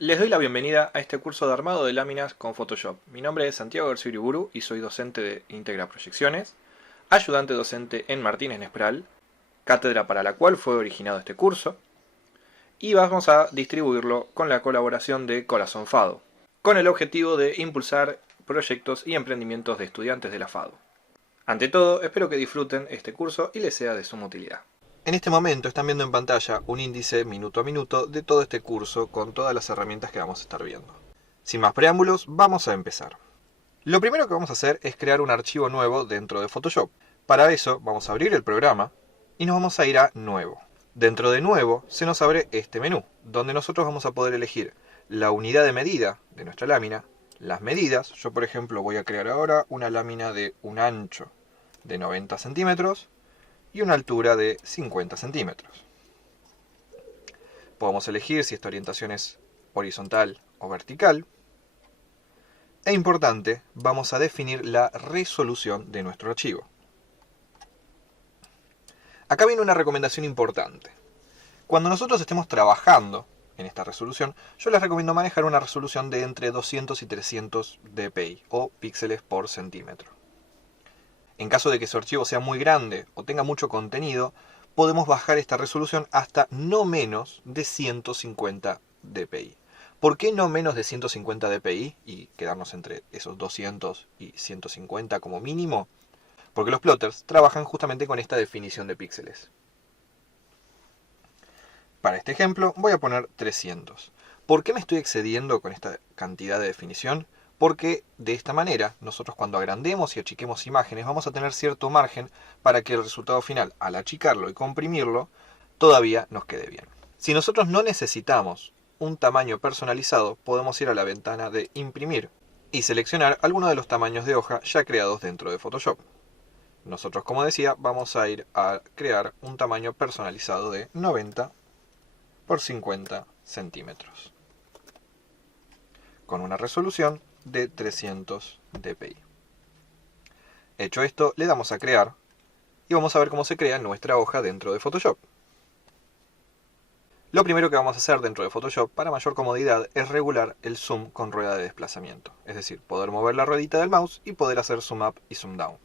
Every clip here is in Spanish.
Les doy la bienvenida a este curso de armado de láminas con Photoshop. Mi nombre es Santiago García Uriburu y soy docente de Integra Proyecciones, ayudante docente en Martínez Nespral, cátedra para la cual fue originado este curso, y vamos a distribuirlo con la colaboración de Corazón Fado, con el objetivo de impulsar proyectos y emprendimientos de estudiantes de la FADO. Ante todo, espero que disfruten este curso y les sea de suma utilidad. En este momento están viendo en pantalla un índice minuto a minuto de todo este curso con todas las herramientas que vamos a estar viendo. Sin más preámbulos, vamos a empezar. Lo primero que vamos a hacer es crear un archivo nuevo dentro de Photoshop. Para eso vamos a abrir el programa y nos vamos a ir a Nuevo. Dentro de Nuevo se nos abre este menú, donde nosotros vamos a poder elegir la unidad de medida de nuestra lámina, las medidas. Yo por ejemplo voy a crear ahora una lámina de un ancho de 90 centímetros y una altura de 50 centímetros. Podemos elegir si esta orientación es horizontal o vertical. E importante, vamos a definir la resolución de nuestro archivo. Acá viene una recomendación importante. Cuando nosotros estemos trabajando en esta resolución, yo les recomiendo manejar una resolución de entre 200 y 300 dpi o píxeles por centímetro. En caso de que su archivo sea muy grande o tenga mucho contenido, podemos bajar esta resolución hasta no menos de 150 dpi. ¿Por qué no menos de 150 dpi y quedarnos entre esos 200 y 150 como mínimo? Porque los plotters trabajan justamente con esta definición de píxeles. Para este ejemplo voy a poner 300. ¿Por qué me estoy excediendo con esta cantidad de definición? Porque de esta manera, nosotros cuando agrandemos y achiquemos imágenes, vamos a tener cierto margen para que el resultado final, al achicarlo y comprimirlo, todavía nos quede bien. Si nosotros no necesitamos un tamaño personalizado, podemos ir a la ventana de Imprimir y seleccionar alguno de los tamaños de hoja ya creados dentro de Photoshop. Nosotros, como decía, vamos a ir a crear un tamaño personalizado de 90 por 50 centímetros, con una resolución de 300 dpi. Hecho esto, le damos a crear y vamos a ver cómo se crea nuestra hoja dentro de Photoshop. Lo primero que vamos a hacer dentro de Photoshop para mayor comodidad es regular el zoom con rueda de desplazamiento, es decir, poder mover la ruedita del mouse y poder hacer zoom up y zoom down.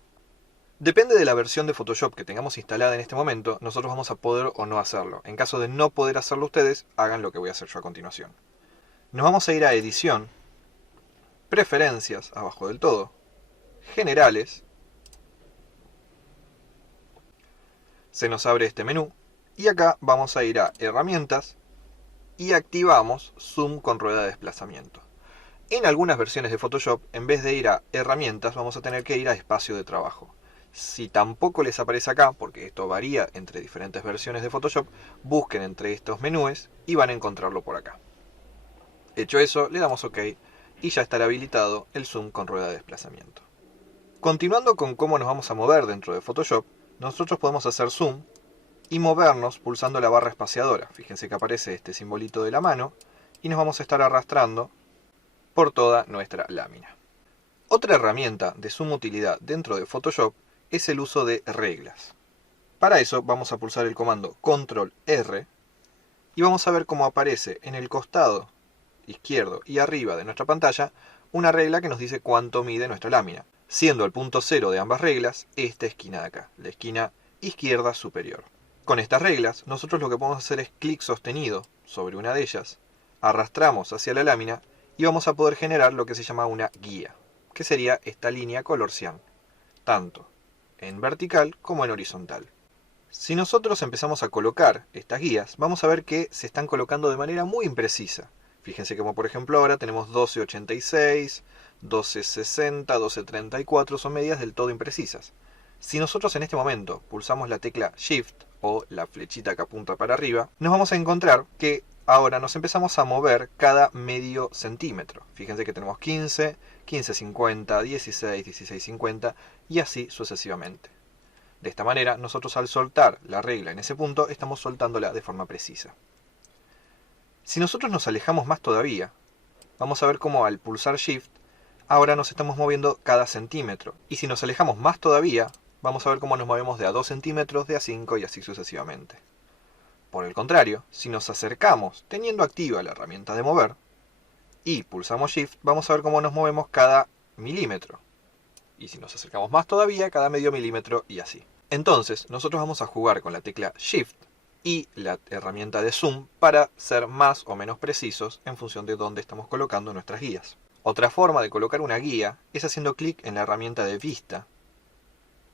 Depende de la versión de Photoshop que tengamos instalada en este momento, nosotros vamos a poder o no hacerlo. En caso de no poder hacerlo ustedes, hagan lo que voy a hacer yo a continuación. Nos vamos a ir a Edición, Preferencias, abajo del todo, Generales, se nos abre este menú, y acá vamos a ir a Herramientas, y activamos Zoom con rueda de desplazamiento. En algunas versiones de Photoshop, en vez de ir a Herramientas, vamos a tener que ir a Espacio de Trabajo. Si tampoco les aparece acá, porque esto varía entre diferentes versiones de Photoshop, busquen entre estos menús y van a encontrarlo por acá. Hecho eso, le damos OK y ya estará habilitado el zoom con rueda de desplazamiento. Continuando con cómo nos vamos a mover dentro de Photoshop, nosotros podemos hacer zoom y movernos pulsando la barra espaciadora. Fíjense que aparece este simbolito de la mano y nos vamos a estar arrastrando por toda nuestra lámina. Otra herramienta de suma utilidad dentro de Photoshop es el uso de reglas. Para eso vamos a pulsar el comando Control R y vamos a ver cómo aparece en el costado izquierdo y arriba de nuestra pantalla una regla que nos dice cuánto mide nuestra lámina, siendo el punto cero de ambas reglas esta esquina de acá, la esquina izquierda superior. Con estas reglas nosotros lo que podemos hacer es clic sostenido sobre una de ellas, arrastramos hacia la lámina y vamos a poder generar lo que se llama una guía, que sería esta línea color cian, tanto en vertical como en horizontal. Si nosotros empezamos a colocar estas guías, vamos a ver que se están colocando de manera muy imprecisa. Fíjense como por ejemplo ahora tenemos 1286, 1260, 1234, son medidas del todo imprecisas. Si nosotros en este momento pulsamos la tecla Shift o la flechita que apunta para arriba, nos vamos a encontrar que ahora nos empezamos a mover cada medio centímetro. Fíjense que tenemos 15, 1550, 16, 1650 y así sucesivamente. De esta manera, nosotros al soltar la regla en ese punto, estamos soltándola de forma precisa. Si nosotros nos alejamos más todavía, vamos a ver cómo al pulsar Shift, ahora nos estamos moviendo cada centímetro. Y si nos alejamos más todavía, vamos a ver cómo nos movemos de a 2 centímetros, de a 5 y así sucesivamente. Por el contrario, si nos acercamos teniendo activa la herramienta de mover, y pulsamos Shift, vamos a ver cómo nos movemos cada milímetro. Y si nos acercamos más todavía, cada medio milímetro y así. Entonces, nosotros vamos a jugar con la tecla Shift y la herramienta de Zoom para ser más o menos precisos en función de dónde estamos colocando nuestras guías. Otra forma de colocar una guía es haciendo clic en la herramienta de Vista.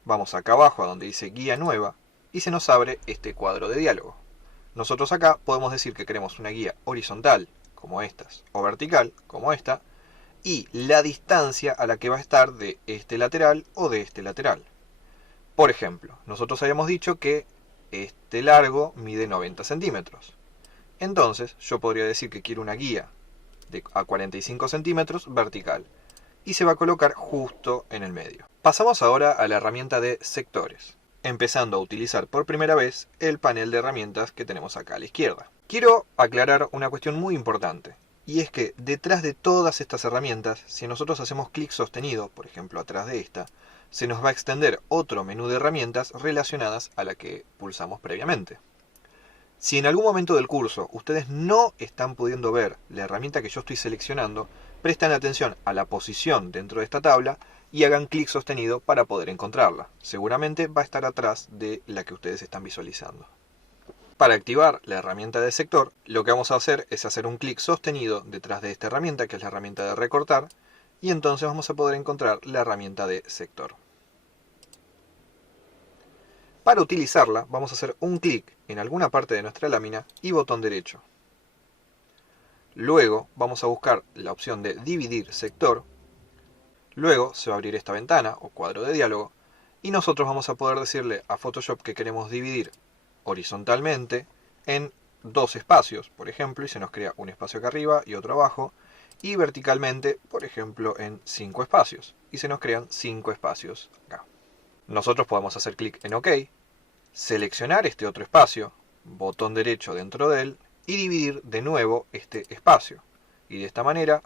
Vamos acá abajo a donde dice Guía Nueva y se nos abre este cuadro de diálogo. Nosotros acá podemos decir que queremos una guía horizontal, como estas, o vertical, como esta, y la distancia a la que va a estar de este lateral o de este lateral. Por ejemplo, nosotros habíamos dicho que este largo mide 90 centímetros. Entonces, yo podría decir que quiero una guía a 45 centímetros vertical y se va a colocar justo en el medio. Pasamos ahora a la herramienta de sectores, empezando a utilizar por primera vez el panel de herramientas que tenemos acá a la izquierda. Quiero aclarar una cuestión muy importante, y es que detrás de todas estas herramientas, si nosotros hacemos clic sostenido, por ejemplo atrás de esta, se nos va a extender otro menú de herramientas relacionadas a la que pulsamos previamente. Si en algún momento del curso ustedes no están pudiendo ver la herramienta que yo estoy seleccionando, presten atención a la posición dentro de esta tabla y hagan clic sostenido para poder encontrarla. Seguramente va a estar atrás de la que ustedes están visualizando. Para activar la herramienta de sector, lo que vamos a hacer es hacer un clic sostenido detrás de esta herramienta, que es la herramienta de recortar, y entonces vamos a poder encontrar la herramienta de sector. Para utilizarla, vamos a hacer un clic en alguna parte de nuestra lámina y botón derecho. Luego vamos a buscar la opción de dividir sector. Luego se va a abrir esta ventana o cuadro de diálogo y nosotros vamos a poder decirle a Photoshop que queremos dividir horizontalmente en dos espacios, por ejemplo, y se nos crea un espacio acá arriba y otro abajo, y verticalmente, por ejemplo, en 5 espacios, y se nos crean 5 espacios acá. Nosotros podemos hacer clic en OK, seleccionar este otro espacio, botón derecho dentro de él, y dividir de nuevo este espacio. Y de esta manera,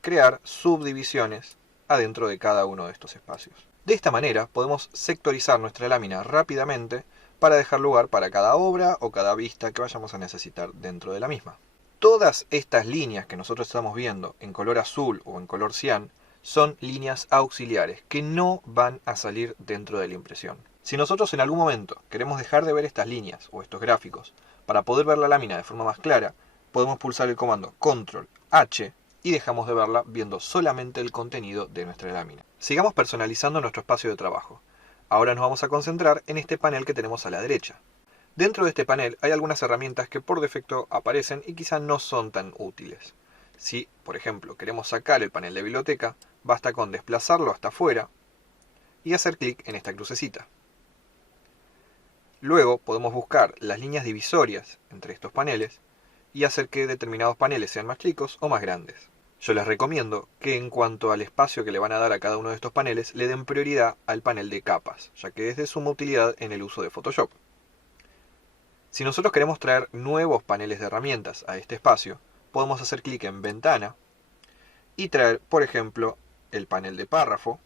crear subdivisiones adentro de cada uno de estos espacios. De esta manera, podemos sectorizar nuestra lámina rápidamente para dejar lugar para cada obra o cada vista que vayamos a necesitar dentro de la misma. Todas estas líneas que nosotros estamos viendo en color azul o en color cian son líneas auxiliares que no van a salir dentro de la impresión. Si nosotros en algún momento queremos dejar de ver estas líneas o estos gráficos para poder ver la lámina de forma más clara, podemos pulsar el comando Control H y dejamos de verla viendo solamente el contenido de nuestra lámina. Sigamos personalizando nuestro espacio de trabajo. Ahora nos vamos a concentrar en este panel que tenemos a la derecha. Dentro de este panel hay algunas herramientas que por defecto aparecen y quizá no son tan útiles. Si, por ejemplo, queremos sacar el panel de biblioteca, basta con desplazarlo hasta afuera y hacer clic en esta crucecita. Luego podemos buscar las líneas divisorias entre estos paneles y hacer que determinados paneles sean más chicos o más grandes. Yo les recomiendo que en cuanto al espacio que le van a dar a cada uno de estos paneles, le den prioridad al panel de capas, ya que es de suma utilidad en el uso de Photoshop. Si nosotros queremos traer nuevos paneles de herramientas a este espacio, podemos hacer clic en Ventana y traer, por ejemplo, el panel de párrafo,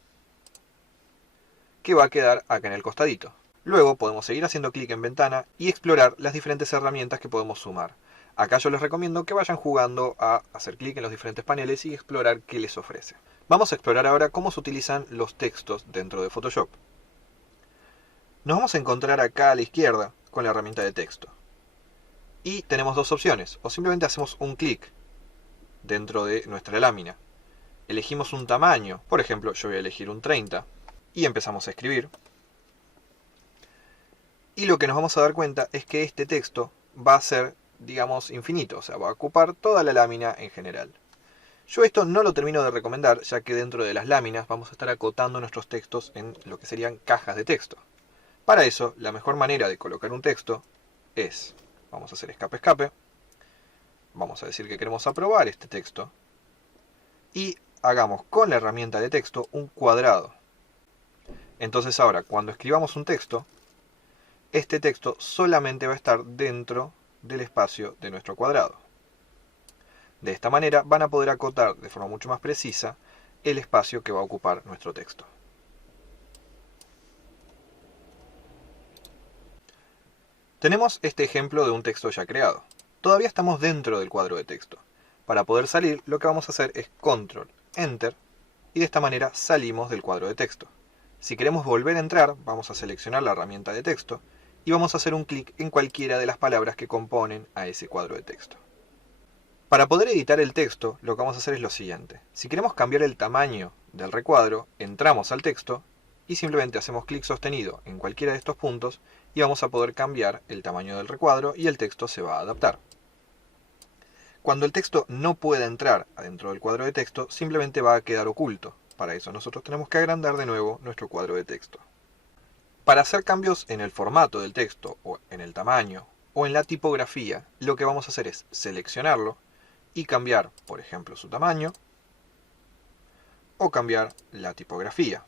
que va a quedar acá en el costadito. Luego podemos seguir haciendo clic en Ventana y explorar las diferentes herramientas que podemos sumar. Acá yo les recomiendo que vayan jugando a hacer clic en los diferentes paneles y explorar qué les ofrece. Vamos a explorar ahora cómo se utilizan los textos dentro de Photoshop. Nos vamos a encontrar acá a la izquierda con la herramienta de texto. Y tenemos dos opciones, o simplemente hacemos un clic dentro de nuestra lámina. Elegimos un tamaño, por ejemplo yo voy a elegir un 30, y empezamos a escribir. Y lo que nos vamos a dar cuenta es que este texto va a ser, digamos, infinito, o sea, va a ocupar toda la lámina en general. Yo esto no lo termino de recomendar, ya que dentro de las láminas vamos a estar acotando nuestros textos en lo que serían cajas de texto. Para eso, la mejor manera de colocar un texto es, vamos a hacer escape, vamos a decir que queremos aprobar este texto, y hagamos con la herramienta de texto un cuadrado. Entonces ahora, cuando escribamos un texto, este texto solamente va a estar dentro del espacio de nuestro cuadrado. De esta manera van a poder acotar de forma mucho más precisa el espacio que va a ocupar nuestro texto. Tenemos este ejemplo de un texto ya creado. Todavía estamos dentro del cuadro de texto, Para poder salir, lo que vamos a hacer es Control, Enter, y de esta manera salimos del cuadro de texto. Si queremos volver a entrar, vamos a seleccionar la herramienta de texto y vamos a hacer un clic en cualquiera de las palabras que componen a ese cuadro de texto. Para poder editar el texto, lo que vamos a hacer es lo siguiente. Si queremos cambiar el tamaño del recuadro, entramos al texto y simplemente hacemos clic sostenido en cualquiera de estos puntos y vamos a poder cambiar el tamaño del recuadro y el texto se va a adaptar. Cuando el texto no pueda entrar adentro del cuadro de texto, simplemente va a quedar oculto. Para eso nosotros tenemos que agrandar de nuevo nuestro cuadro de texto. Para hacer cambios en el formato del texto, o en el tamaño, o en la tipografía, lo que vamos a hacer es seleccionarlo y cambiar, por ejemplo, su tamaño, o cambiar la tipografía.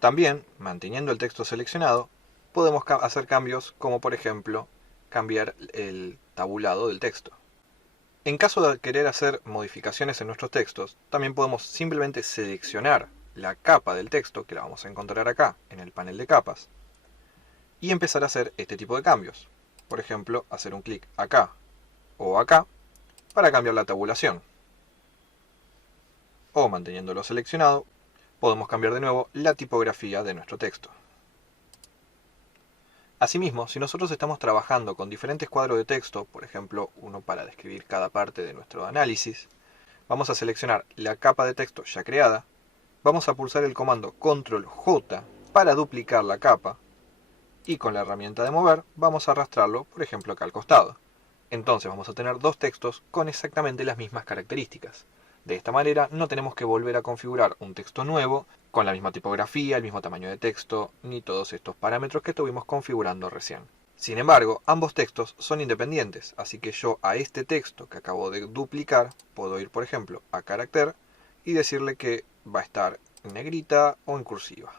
También, manteniendo el texto seleccionado, podemos hacer cambios como, por ejemplo, cambiar el tabulado del texto. En caso de querer hacer modificaciones en nuestros textos, también podemos simplemente seleccionar la capa del texto, que la vamos a encontrar acá, en el panel de capas, y empezar a hacer este tipo de cambios. Por ejemplo, hacer un clic acá o acá para cambiar la tabulación. O, manteniéndolo seleccionado, podemos cambiar de nuevo la tipografía de nuestro texto. Asimismo, si nosotros estamos trabajando con diferentes cuadros de texto, por ejemplo, uno para describir cada parte de nuestro análisis, vamos a seleccionar la capa de texto ya creada, vamos a pulsar el comando Control J para duplicar la capa, y con la herramienta de mover vamos a arrastrarlo, por ejemplo, acá al costado. Entonces vamos a tener dos textos con exactamente las mismas características. De esta manera no tenemos que volver a configurar un texto nuevo con la misma tipografía, el mismo tamaño de texto, ni todos estos parámetros que estuvimos configurando recién. Sin embargo, ambos textos son independientes, así que yo a este texto que acabo de duplicar puedo ir, por ejemplo, a carácter y decirle que va a estar en negrita o en cursiva.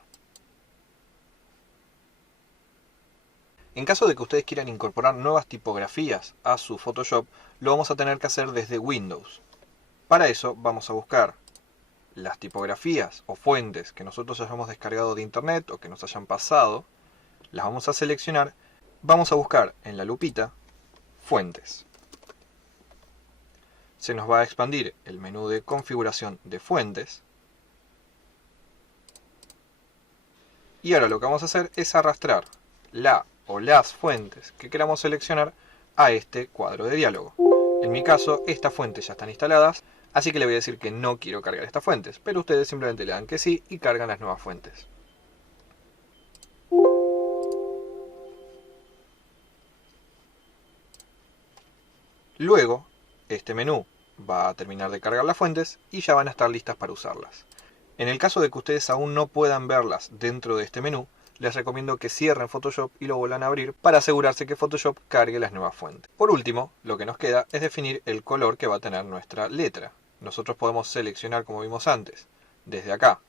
En caso de que ustedes quieran incorporar nuevas tipografías a su Photoshop, lo vamos a tener que hacer desde Windows. Para eso vamos a buscar las tipografías o fuentes que nosotros hayamos descargado de internet o que nos hayan pasado, las vamos a seleccionar, vamos a buscar en la lupita fuentes. Se nos va a expandir el menú de configuración de fuentes. Y ahora lo que vamos a hacer es arrastrar la o las fuentes que queramos seleccionar a este cuadro de diálogo. En mi caso, estas fuentes ya están instaladas, así que le voy a decir que no quiero cargar estas fuentes, pero ustedes simplemente le dan que sí y cargan las nuevas fuentes. Luego, este menú va a terminar de cargar las fuentes y ya van a estar listas para usarlas. En el caso de que ustedes aún no puedan verlas dentro de este menú, les recomiendo que cierren Photoshop y lo vuelvan a abrir para asegurarse que Photoshop cargue las nuevas fuentes. Por último, lo que nos queda es definir el color que va a tener nuestra letra. Nosotros podemos seleccionar, como vimos antes, desde acá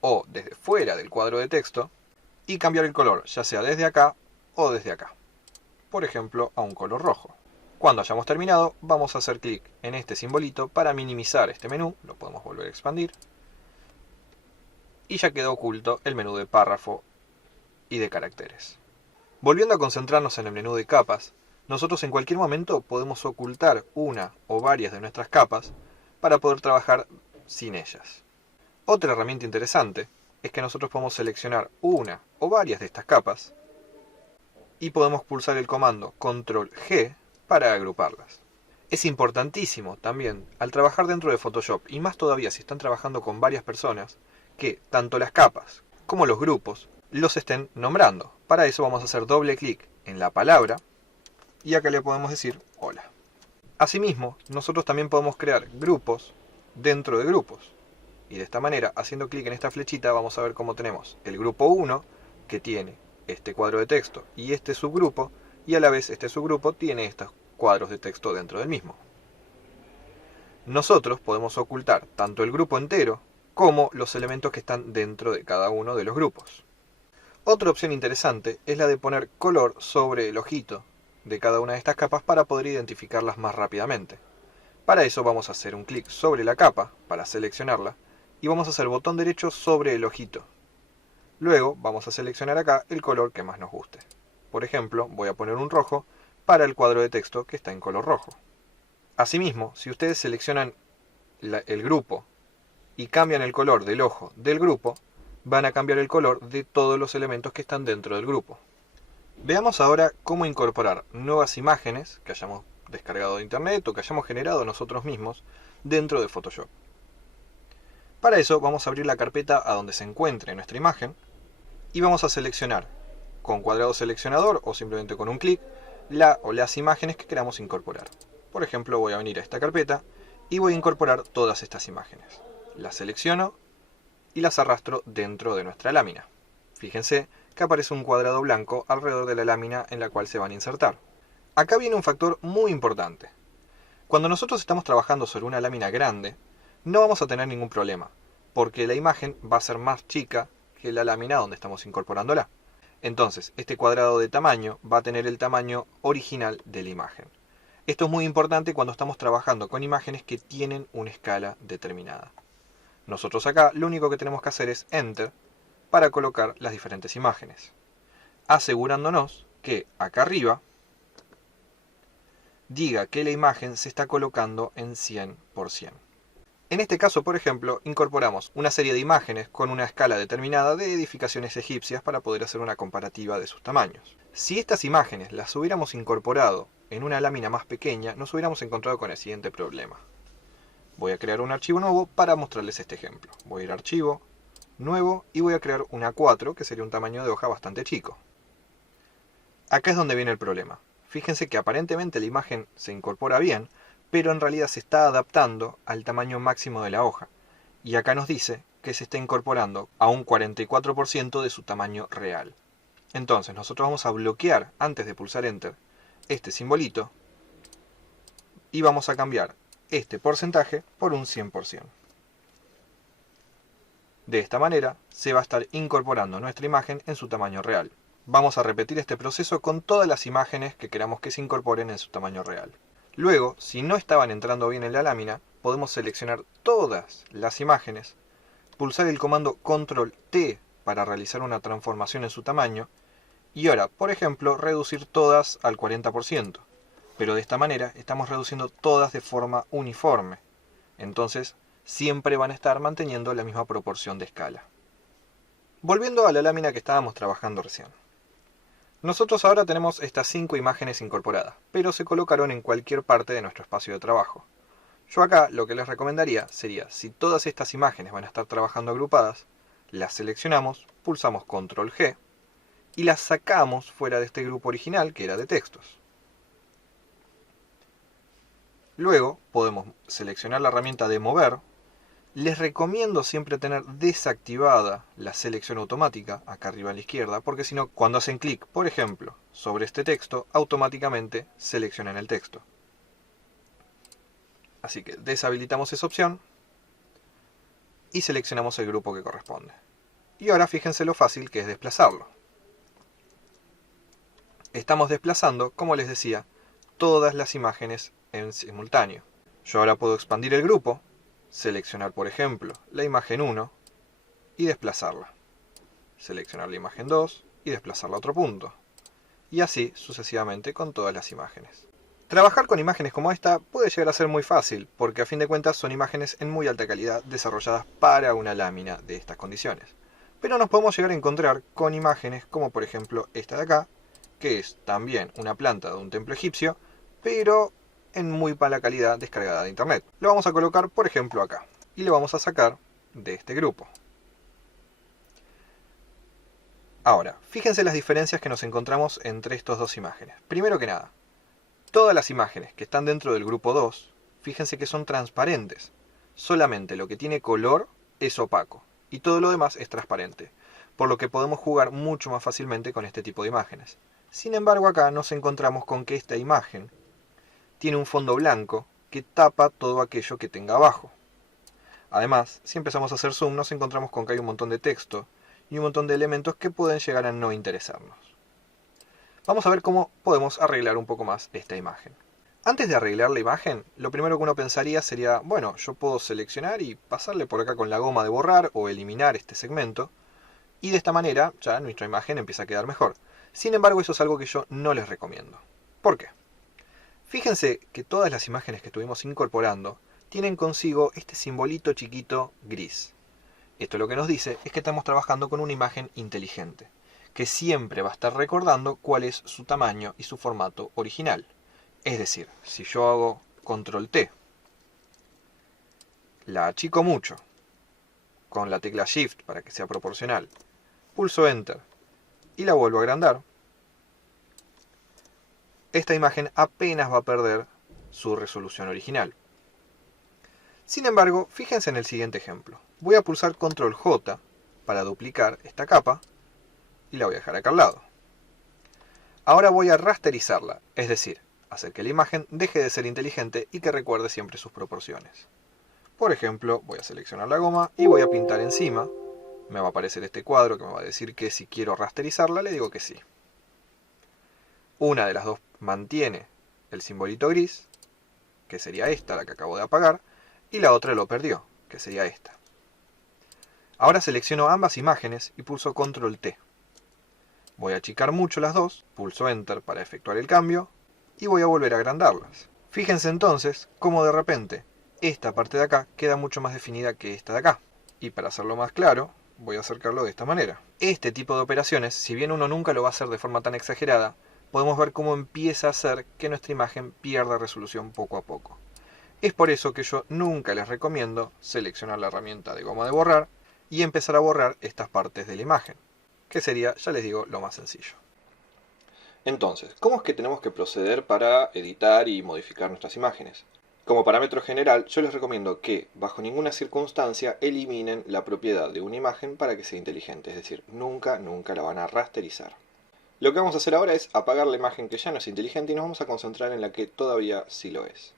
o desde fuera del cuadro de texto y cambiar el color, ya sea desde acá o desde acá. Por ejemplo, a un color rojo. Cuando hayamos terminado, vamos a hacer clic en este simbolito para minimizar este menú, lo podemos volver a expandir. Y ya quedó oculto el menú de párrafo y de caracteres. Volviendo a concentrarnos en el menú de capas, nosotros en cualquier momento podemos ocultar una o varias de nuestras capas para poder trabajar sin ellas. Otra herramienta interesante es que nosotros podemos seleccionar una o varias de estas capas y podemos pulsar el comando Control G para agruparlas. Es importantísimo también, al trabajar dentro de Photoshop, y más todavía si están trabajando con varias personas, que tanto las capas como los grupos los estén nombrando. Para eso vamos a hacer doble clic en la palabra y acá le podemos decir hola. Asimismo, nosotros también podemos crear grupos dentro de grupos. Y de esta manera, haciendo clic en esta flechita, vamos a ver cómo tenemos el grupo 1, que tiene este cuadro de texto y este subgrupo, y a la vez este subgrupo tiene estos cuadros de texto dentro del mismo. Nosotros podemos ocultar tanto el grupo entero como los elementos que están dentro de cada uno de los grupos. Otra opción interesante es la de poner color sobre el ojito de cada una de estas capas para poder identificarlas más rápidamente. Para eso vamos a hacer un clic sobre la capa para seleccionarla y vamos a hacer botón derecho sobre el ojito. Luego vamos a seleccionar acá el color que más nos guste. Por ejemplo, voy a poner un rojo para el cuadro de texto que está en color rojo. Asimismo, si ustedes seleccionan el grupo y cambian el color del ojo del grupo, van a cambiar el color de todos los elementos que están dentro del grupo. Veamos ahora cómo incorporar nuevas imágenes que hayamos descargado de internet o que hayamos generado nosotros mismos dentro de Photoshop. Para eso vamos a abrir la carpeta a donde se encuentre nuestra imagen y vamos a seleccionar con cuadrado seleccionador o simplemente con un clic la o las imágenes que queramos incorporar. Por ejemplo, voy a venir a esta carpeta y voy a incorporar todas estas imágenes. Las selecciono y las arrastro dentro de nuestra lámina. Fíjense que aparece un cuadrado blanco alrededor de la lámina en la cual se van a insertar. Acá viene un factor muy importante. Cuando nosotros estamos trabajando sobre una lámina grande, no vamos a tener ningún problema, porque la imagen va a ser más chica que la lámina donde estamos incorporándola. Entonces, este cuadrado de tamaño va a tener el tamaño original de la imagen. Esto es muy importante cuando estamos trabajando con imágenes que tienen una escala determinada. Nosotros acá lo único que tenemos que hacer es Enter para colocar las diferentes imágenes, asegurándonos que acá arriba diga que la imagen se está colocando en 100%. En este caso, por ejemplo, incorporamos una serie de imágenes con una escala determinada de edificaciones egipcias para poder hacer una comparativa de sus tamaños. Si estas imágenes las hubiéramos incorporado en una lámina más pequeña, nos hubiéramos encontrado con el siguiente problema. Voy a crear un archivo nuevo para mostrarles este ejemplo. Voy a ir a Archivo, Nuevo, y voy a crear una A4, que sería un tamaño de hoja bastante chico. Acá es donde viene el problema. Fíjense que aparentemente la imagen se incorpora bien, pero en realidad se está adaptando al tamaño máximo de la hoja. Y acá nos dice que se está incorporando a un 44% de su tamaño real. Entonces nosotros vamos a bloquear, antes de pulsar Enter, este simbolito, y vamos a cambiar este porcentaje por un 100%. De esta manera se va a estar incorporando nuestra imagen en su tamaño real. Vamos a repetir este proceso con todas las imágenes que queramos que se incorporen en su tamaño real. Luego, si no estaban entrando bien en la lámina, podemos seleccionar todas las imágenes, pulsar el comando Control T para realizar una transformación en su tamaño, y ahora, por ejemplo, reducir todas al 40%. Pero de esta manera estamos reduciendo todas de forma uniforme. Entonces, siempre van a estar manteniendo la misma proporción de escala. Volviendo a la lámina que estábamos trabajando recién. Nosotros ahora tenemos estas 5 imágenes incorporadas, pero se colocaron en cualquier parte de nuestro espacio de trabajo. Yo acá lo que les recomendaría sería, si todas estas imágenes van a estar trabajando agrupadas, las seleccionamos, pulsamos Control G y las sacamos fuera de este grupo original que era de textos. Luego podemos seleccionar la herramienta de mover. Les recomiendo siempre tener desactivada la selección automática acá arriba a la izquierda, porque si no, cuando hacen clic, por ejemplo, sobre este texto, automáticamente seleccionan el texto. Así que deshabilitamos esa opción y seleccionamos el grupo que corresponde. Y ahora fíjense lo fácil que es desplazarlo. Estamos desplazando, como les decía, todas las imágenes en simultáneo. Yo ahora puedo expandir el grupo, seleccionar por ejemplo la imagen 1 y desplazarla. Seleccionar la imagen 2 y desplazarla a otro punto. Y así sucesivamente con todas las imágenes. Trabajar con imágenes como esta puede llegar a ser muy fácil, porque a fin de cuentas son imágenes en muy alta calidad desarrolladas para una lámina de estas condiciones. Pero nos podemos llegar a encontrar con imágenes como por ejemplo esta de acá, que es también una planta de un templo egipcio, pero en muy mala calidad descargada de internet. Lo vamos a colocar por ejemplo acá, y lo vamos a sacar de este grupo. Ahora, fíjense las diferencias que nos encontramos entre estas dos imágenes. Primero que nada, todas las imágenes que están dentro del grupo 2, fíjense que son transparentes. Solamente lo que tiene color es opaco, y todo lo demás es transparente, por lo que podemos jugar mucho más fácilmente con este tipo de imágenes. Sin embargo, acá nos encontramos con que esta imagen tiene un fondo blanco que tapa todo aquello que tenga abajo. Además, si empezamos a hacer zoom, nos encontramos con que hay un montón de texto y un montón de elementos que pueden llegar a no interesarnos. Vamos a ver cómo podemos arreglar un poco más esta imagen. Antes de arreglar la imagen, lo primero que uno pensaría sería, bueno, yo puedo seleccionar y pasarle por acá con la goma de borrar o eliminar este segmento, y de esta manera ya nuestra imagen empieza a quedar mejor. Sin embargo, eso es algo que yo no les recomiendo. ¿Por qué? Fíjense que todas las imágenes que estuvimos incorporando tienen consigo este simbolito chiquito gris. Esto lo que nos dice es que estamos trabajando con una imagen inteligente, que siempre va a estar recordando cuál es su tamaño y su formato original. Es decir, si yo hago control T, la achico mucho, con la tecla Shift para que sea proporcional, pulso Enter y la vuelvo a agrandar, esta imagen apenas va a perder su resolución original. Sin embargo, fíjense en el siguiente ejemplo. Voy a pulsar control J para duplicar esta capa y la voy a dejar acá al lado. Ahora voy a rasterizarla, es decir, hacer que la imagen deje de ser inteligente y que recuerde siempre sus proporciones. Por ejemplo, voy a seleccionar la goma y voy a pintar encima. Me va a aparecer este cuadro que me va a decir que si quiero rasterizarla, le digo que sí. Una de las dos mantiene el simbolito gris, que sería esta, la que acabo de apagar, y la otra lo perdió, que sería esta. Ahora selecciono ambas imágenes y pulso control T. Voy a achicar mucho las dos, pulso Enter para efectuar el cambio, y voy a volver a agrandarlas. Fíjense entonces cómo de repente esta parte de acá queda mucho más definida que esta de acá. Y para hacerlo más claro, voy a acercarlo de esta manera. Este tipo de operaciones, si bien uno nunca lo va a hacer de forma tan exagerada, podemos ver cómo empieza a hacer que nuestra imagen pierda resolución poco a poco. Es por eso que yo nunca les recomiendo seleccionar la herramienta de goma de borrar y empezar a borrar estas partes de la imagen, que sería, ya les digo, lo más sencillo. Entonces, ¿cómo es que tenemos que proceder para editar y modificar nuestras imágenes? Como parámetro general, yo les recomiendo que, bajo ninguna circunstancia, eliminen la propiedad de una imagen para que sea inteligente, es decir, nunca la van a rasterizar. Lo que vamos a hacer ahora es apagar la imagen que ya no es inteligente y nos vamos a concentrar en la que todavía sí lo es.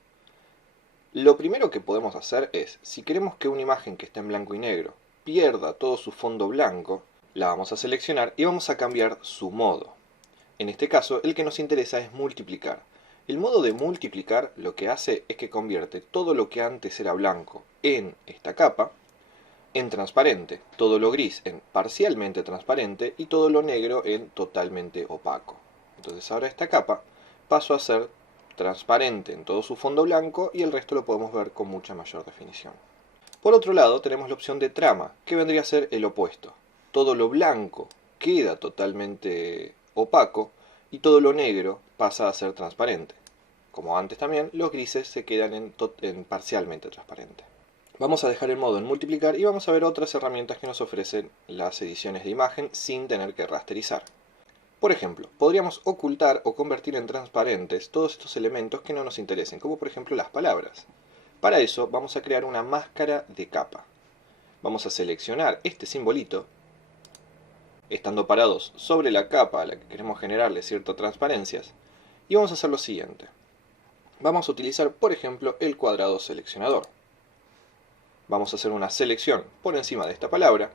Lo primero que podemos hacer es, si queremos que una imagen que está en blanco y negro pierda todo su fondo blanco, la vamos a seleccionar y vamos a cambiar su modo. En este caso, el que nos interesa es multiplicar. El modo de multiplicar lo que hace es que convierte todo lo que antes era blanco en esta capa en transparente, todo lo gris en parcialmente transparente y todo lo negro en totalmente opaco. Entonces ahora esta capa pasó a ser transparente en todo su fondo blanco y el resto lo podemos ver con mucha mayor definición. Por otro lado tenemos la opción de trama, que vendría a ser el opuesto. Todo lo blanco queda totalmente opaco y todo lo negro pasa a ser transparente. Como antes también, los grises se quedan en parcialmente transparente. Vamos a dejar el modo en multiplicar y vamos a ver otras herramientas que nos ofrecen las ediciones de imagen sin tener que rasterizar. Por ejemplo, podríamos ocultar o convertir en transparentes todos estos elementos que no nos interesen, como por ejemplo las palabras. Para eso vamos a crear una máscara de capa. Vamos a seleccionar este simbolito, estando parados sobre la capa a la que queremos generarle ciertas transparencias, y vamos a hacer lo siguiente. Vamos a utilizar, por ejemplo, el cuadrado seleccionador. Vamos a hacer una selección por encima de esta palabra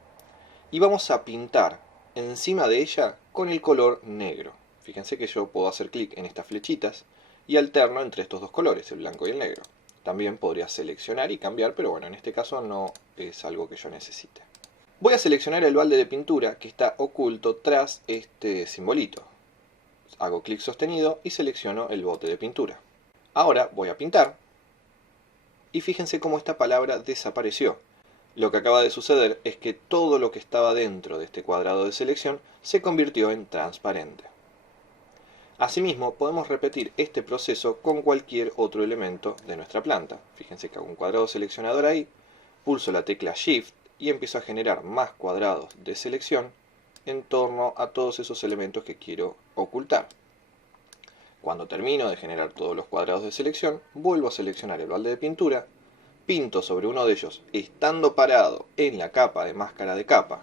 y vamos a pintar encima de ella con el color negro. Fíjense que yo puedo hacer clic en estas flechitas y alterno entre estos dos colores, el blanco y el negro. También podría seleccionar y cambiar, pero bueno, en este caso no es algo que yo necesite. Voy a seleccionar el balde de pintura que está oculto tras este simbolito. Hago clic sostenido y selecciono el bote de pintura. Ahora voy a pintar y fíjense cómo esta palabra desapareció. Lo que acaba de suceder es que todo lo que estaba dentro de este cuadrado de selección se convirtió en transparente. Asimismo, podemos repetir este proceso con cualquier otro elemento de nuestra planta. Fíjense que hago un cuadrado seleccionador ahí, pulso la tecla Shift y empiezo a generar más cuadrados de selección en torno a todos esos elementos que quiero ocultar. Cuando termino de generar todos los cuadrados de selección, vuelvo a seleccionar el balde de pintura, pinto sobre uno de ellos estando parado en la capa de máscara de capa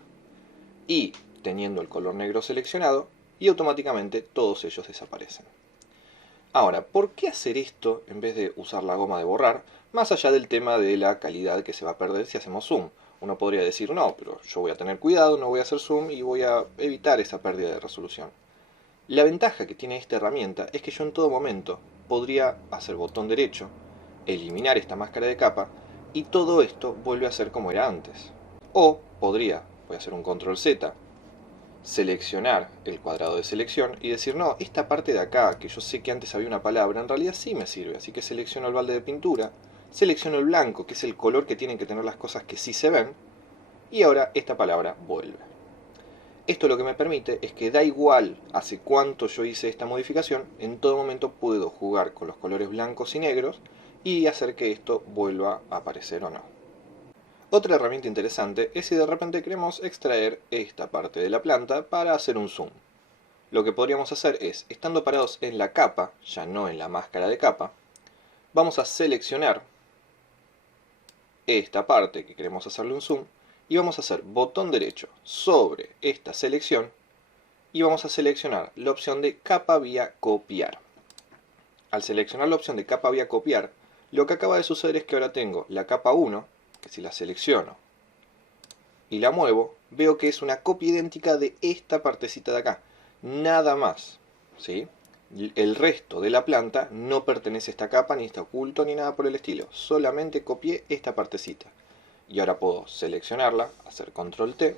y teniendo el color negro seleccionado y automáticamente todos ellos desaparecen. Ahora, ¿por qué hacer esto en vez de usar la goma de borrar? Más allá del tema de la calidad que se va a perder si hacemos zoom. Uno podría decir, no, pero yo voy a tener cuidado, no voy a hacer zoom y voy a evitar esa pérdida de resolución. La ventaja que tiene esta herramienta es que yo en todo momento podría hacer botón derecho, eliminar esta máscara de capa y todo esto vuelve a ser como era antes. O podría, voy a hacer un control Z, seleccionar el cuadrado de selección y decir, no, esta parte de acá, que yo sé que antes había una palabra, en realidad sí me sirve. Así que selecciono el balde de pintura, selecciono el blanco, que es el color que tienen que tener las cosas que sí se ven, y ahora esta palabra vuelve. Esto lo que me permite es que da igual hace cuánto yo hice esta modificación, en todo momento puedo jugar con los colores blancos y negros y hacer que esto vuelva a aparecer o no. Otra herramienta interesante es si de repente queremos extraer esta parte de la planta para hacer un zoom. Lo que podríamos hacer es, estando parados en la capa, ya no en la máscara de capa, vamos a seleccionar esta parte que queremos hacerle un zoom y vamos a hacer botón derecho sobre esta selección y vamos a seleccionar la opción de capa vía copiar. Al seleccionar la opción de capa vía copiar, lo que acaba de suceder es que ahora tengo la capa 1, que si la selecciono y la muevo, veo que es una copia idéntica de esta partecita de acá. Nada más, ¿sí? El resto de la planta no pertenece a esta capa, ni está oculto, ni nada por el estilo. Solamente copié esta partecita. Y ahora puedo seleccionarla, hacer control T.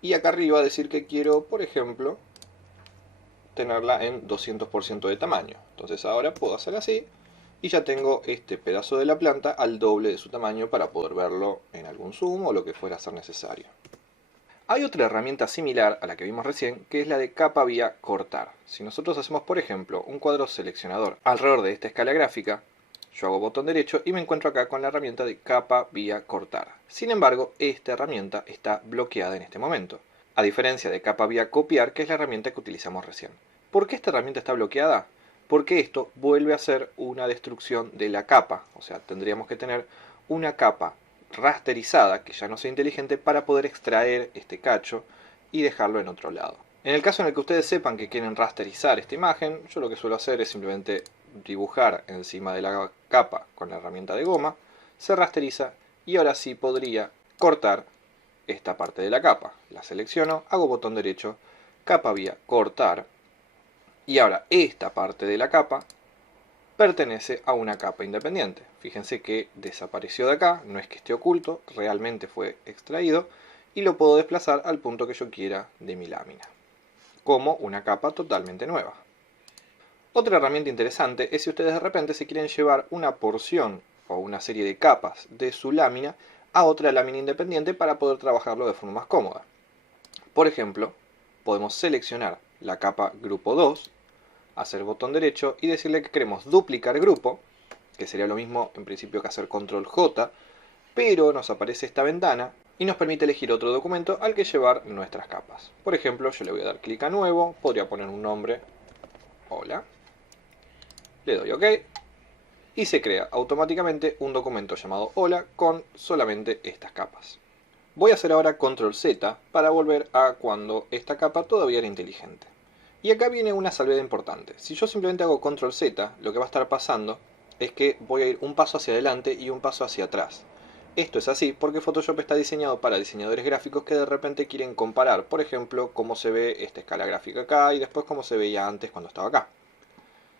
Y acá arriba decir que quiero, por ejemplo, tenerla en 200% de tamaño. Entonces ahora puedo hacer así. Y ya tengo este pedazo de la planta al doble de su tamaño para poder verlo en algún zoom o lo que fuera a ser necesario. Hay otra herramienta similar a la que vimos recién, que es la de capa vía cortar. Si nosotros hacemos, por ejemplo, un cuadro seleccionador alrededor de esta escala gráfica, yo hago botón derecho y me encuentro acá con la herramienta de capa vía cortar. Sin embargo, esta herramienta está bloqueada en este momento, a diferencia de capa vía copiar, que es la herramienta que utilizamos recién. ¿Por qué esta herramienta está bloqueada? Porque esto vuelve a ser una destrucción de la capa, o sea, tendríamos que tener una capa rasterizada, que ya no sea inteligente, para poder extraer este cacho y dejarlo en otro lado. En el caso en el que ustedes sepan que quieren rasterizar esta imagen, yo lo que suelo hacer es simplemente dibujar encima de la capa con la herramienta de goma, se rasteriza y ahora sí podría cortar esta parte de la capa. La selecciono, hago botón derecho, capa vía cortar, y ahora esta parte de la capa pertenece a una capa independiente. Fíjense que desapareció de acá, no es que esté oculto, realmente fue extraído y lo puedo desplazar al punto que yo quiera de mi lámina, como una capa totalmente nueva. Otra herramienta interesante es si ustedes de repente se quieren llevar una porción o una serie de capas de su lámina a otra lámina independiente para poder trabajarlo de forma más cómoda. Por ejemplo, podemos seleccionar la capa grupo 2, hacer botón derecho y decirle que queremos duplicar grupo, que sería lo mismo en principio que hacer control J, pero nos aparece esta ventana y nos permite elegir otro documento al que llevar nuestras capas. Por ejemplo, yo le voy a dar clic a nuevo, podría poner un nombre, hola, le doy OK y se crea automáticamente un documento llamado hola con solamente estas capas. Voy a hacer ahora control Z para volver a cuando esta capa todavía era inteligente. Y acá viene una salvedad importante. Si yo simplemente hago control Z, lo que va a estar pasando es que voy a ir un paso hacia adelante y un paso hacia atrás. Esto es así porque Photoshop está diseñado para diseñadores gráficos que de repente quieren comparar, por ejemplo, cómo se ve esta escala gráfica acá y después cómo se veía antes cuando estaba acá.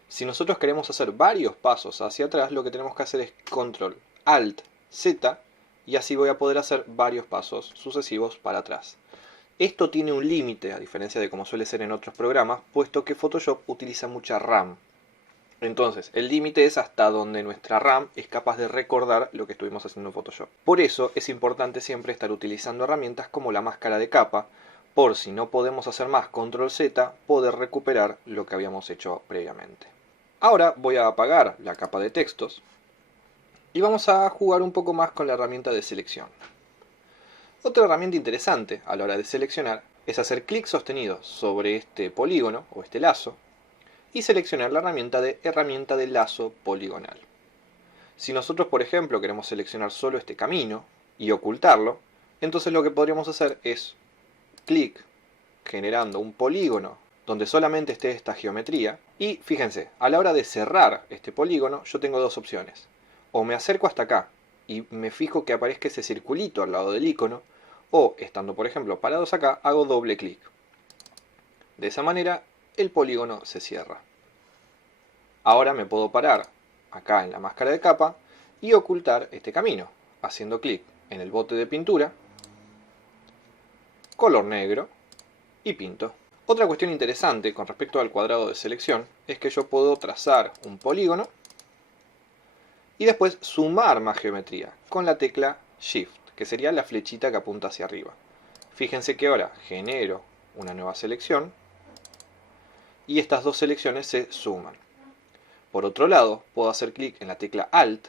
Si nosotros queremos hacer varios pasos hacia atrás, lo que tenemos que hacer es control alt Z y así voy a poder hacer varios pasos sucesivos para atrás. Esto tiene un límite, a diferencia de como suele ser en otros programas, puesto que Photoshop utiliza mucha RAM. Entonces, el límite es hasta donde nuestra RAM es capaz de recordar lo que estuvimos haciendo en Photoshop. Por eso es importante siempre estar utilizando herramientas como la máscara de capa, por si no podemos hacer más control Z, poder recuperar lo que habíamos hecho previamente. Ahora voy a apagar la capa de textos y vamos a jugar un poco más con la herramienta de selección. Otra herramienta interesante a la hora de seleccionar es hacer clic sostenido sobre este polígono o este lazo y seleccionar la herramienta de lazo poligonal. Si nosotros, por ejemplo, queremos seleccionar solo este camino y ocultarlo, entonces lo que podríamos hacer es clic generando un polígono donde solamente esté esta geometría y fíjense, a la hora de cerrar este polígono yo tengo dos opciones. O me acerco hasta acá y me fijo que aparezca ese circulito al lado del icono, o estando por ejemplo parados acá, hago doble clic. De esa manera el polígono se cierra. Ahora me puedo parar acá en la máscara de capa y ocultar este camino, haciendo clic en el bote de pintura, color negro, y pinto. Otra cuestión interesante con respecto al cuadrado de selección es que yo puedo trazar un polígono y después sumar más geometría con la tecla Shift, que sería la flechita que apunta hacia arriba. Fíjense que ahora genero una nueva selección y estas dos selecciones se suman. Por otro lado, puedo hacer clic en la tecla Alt,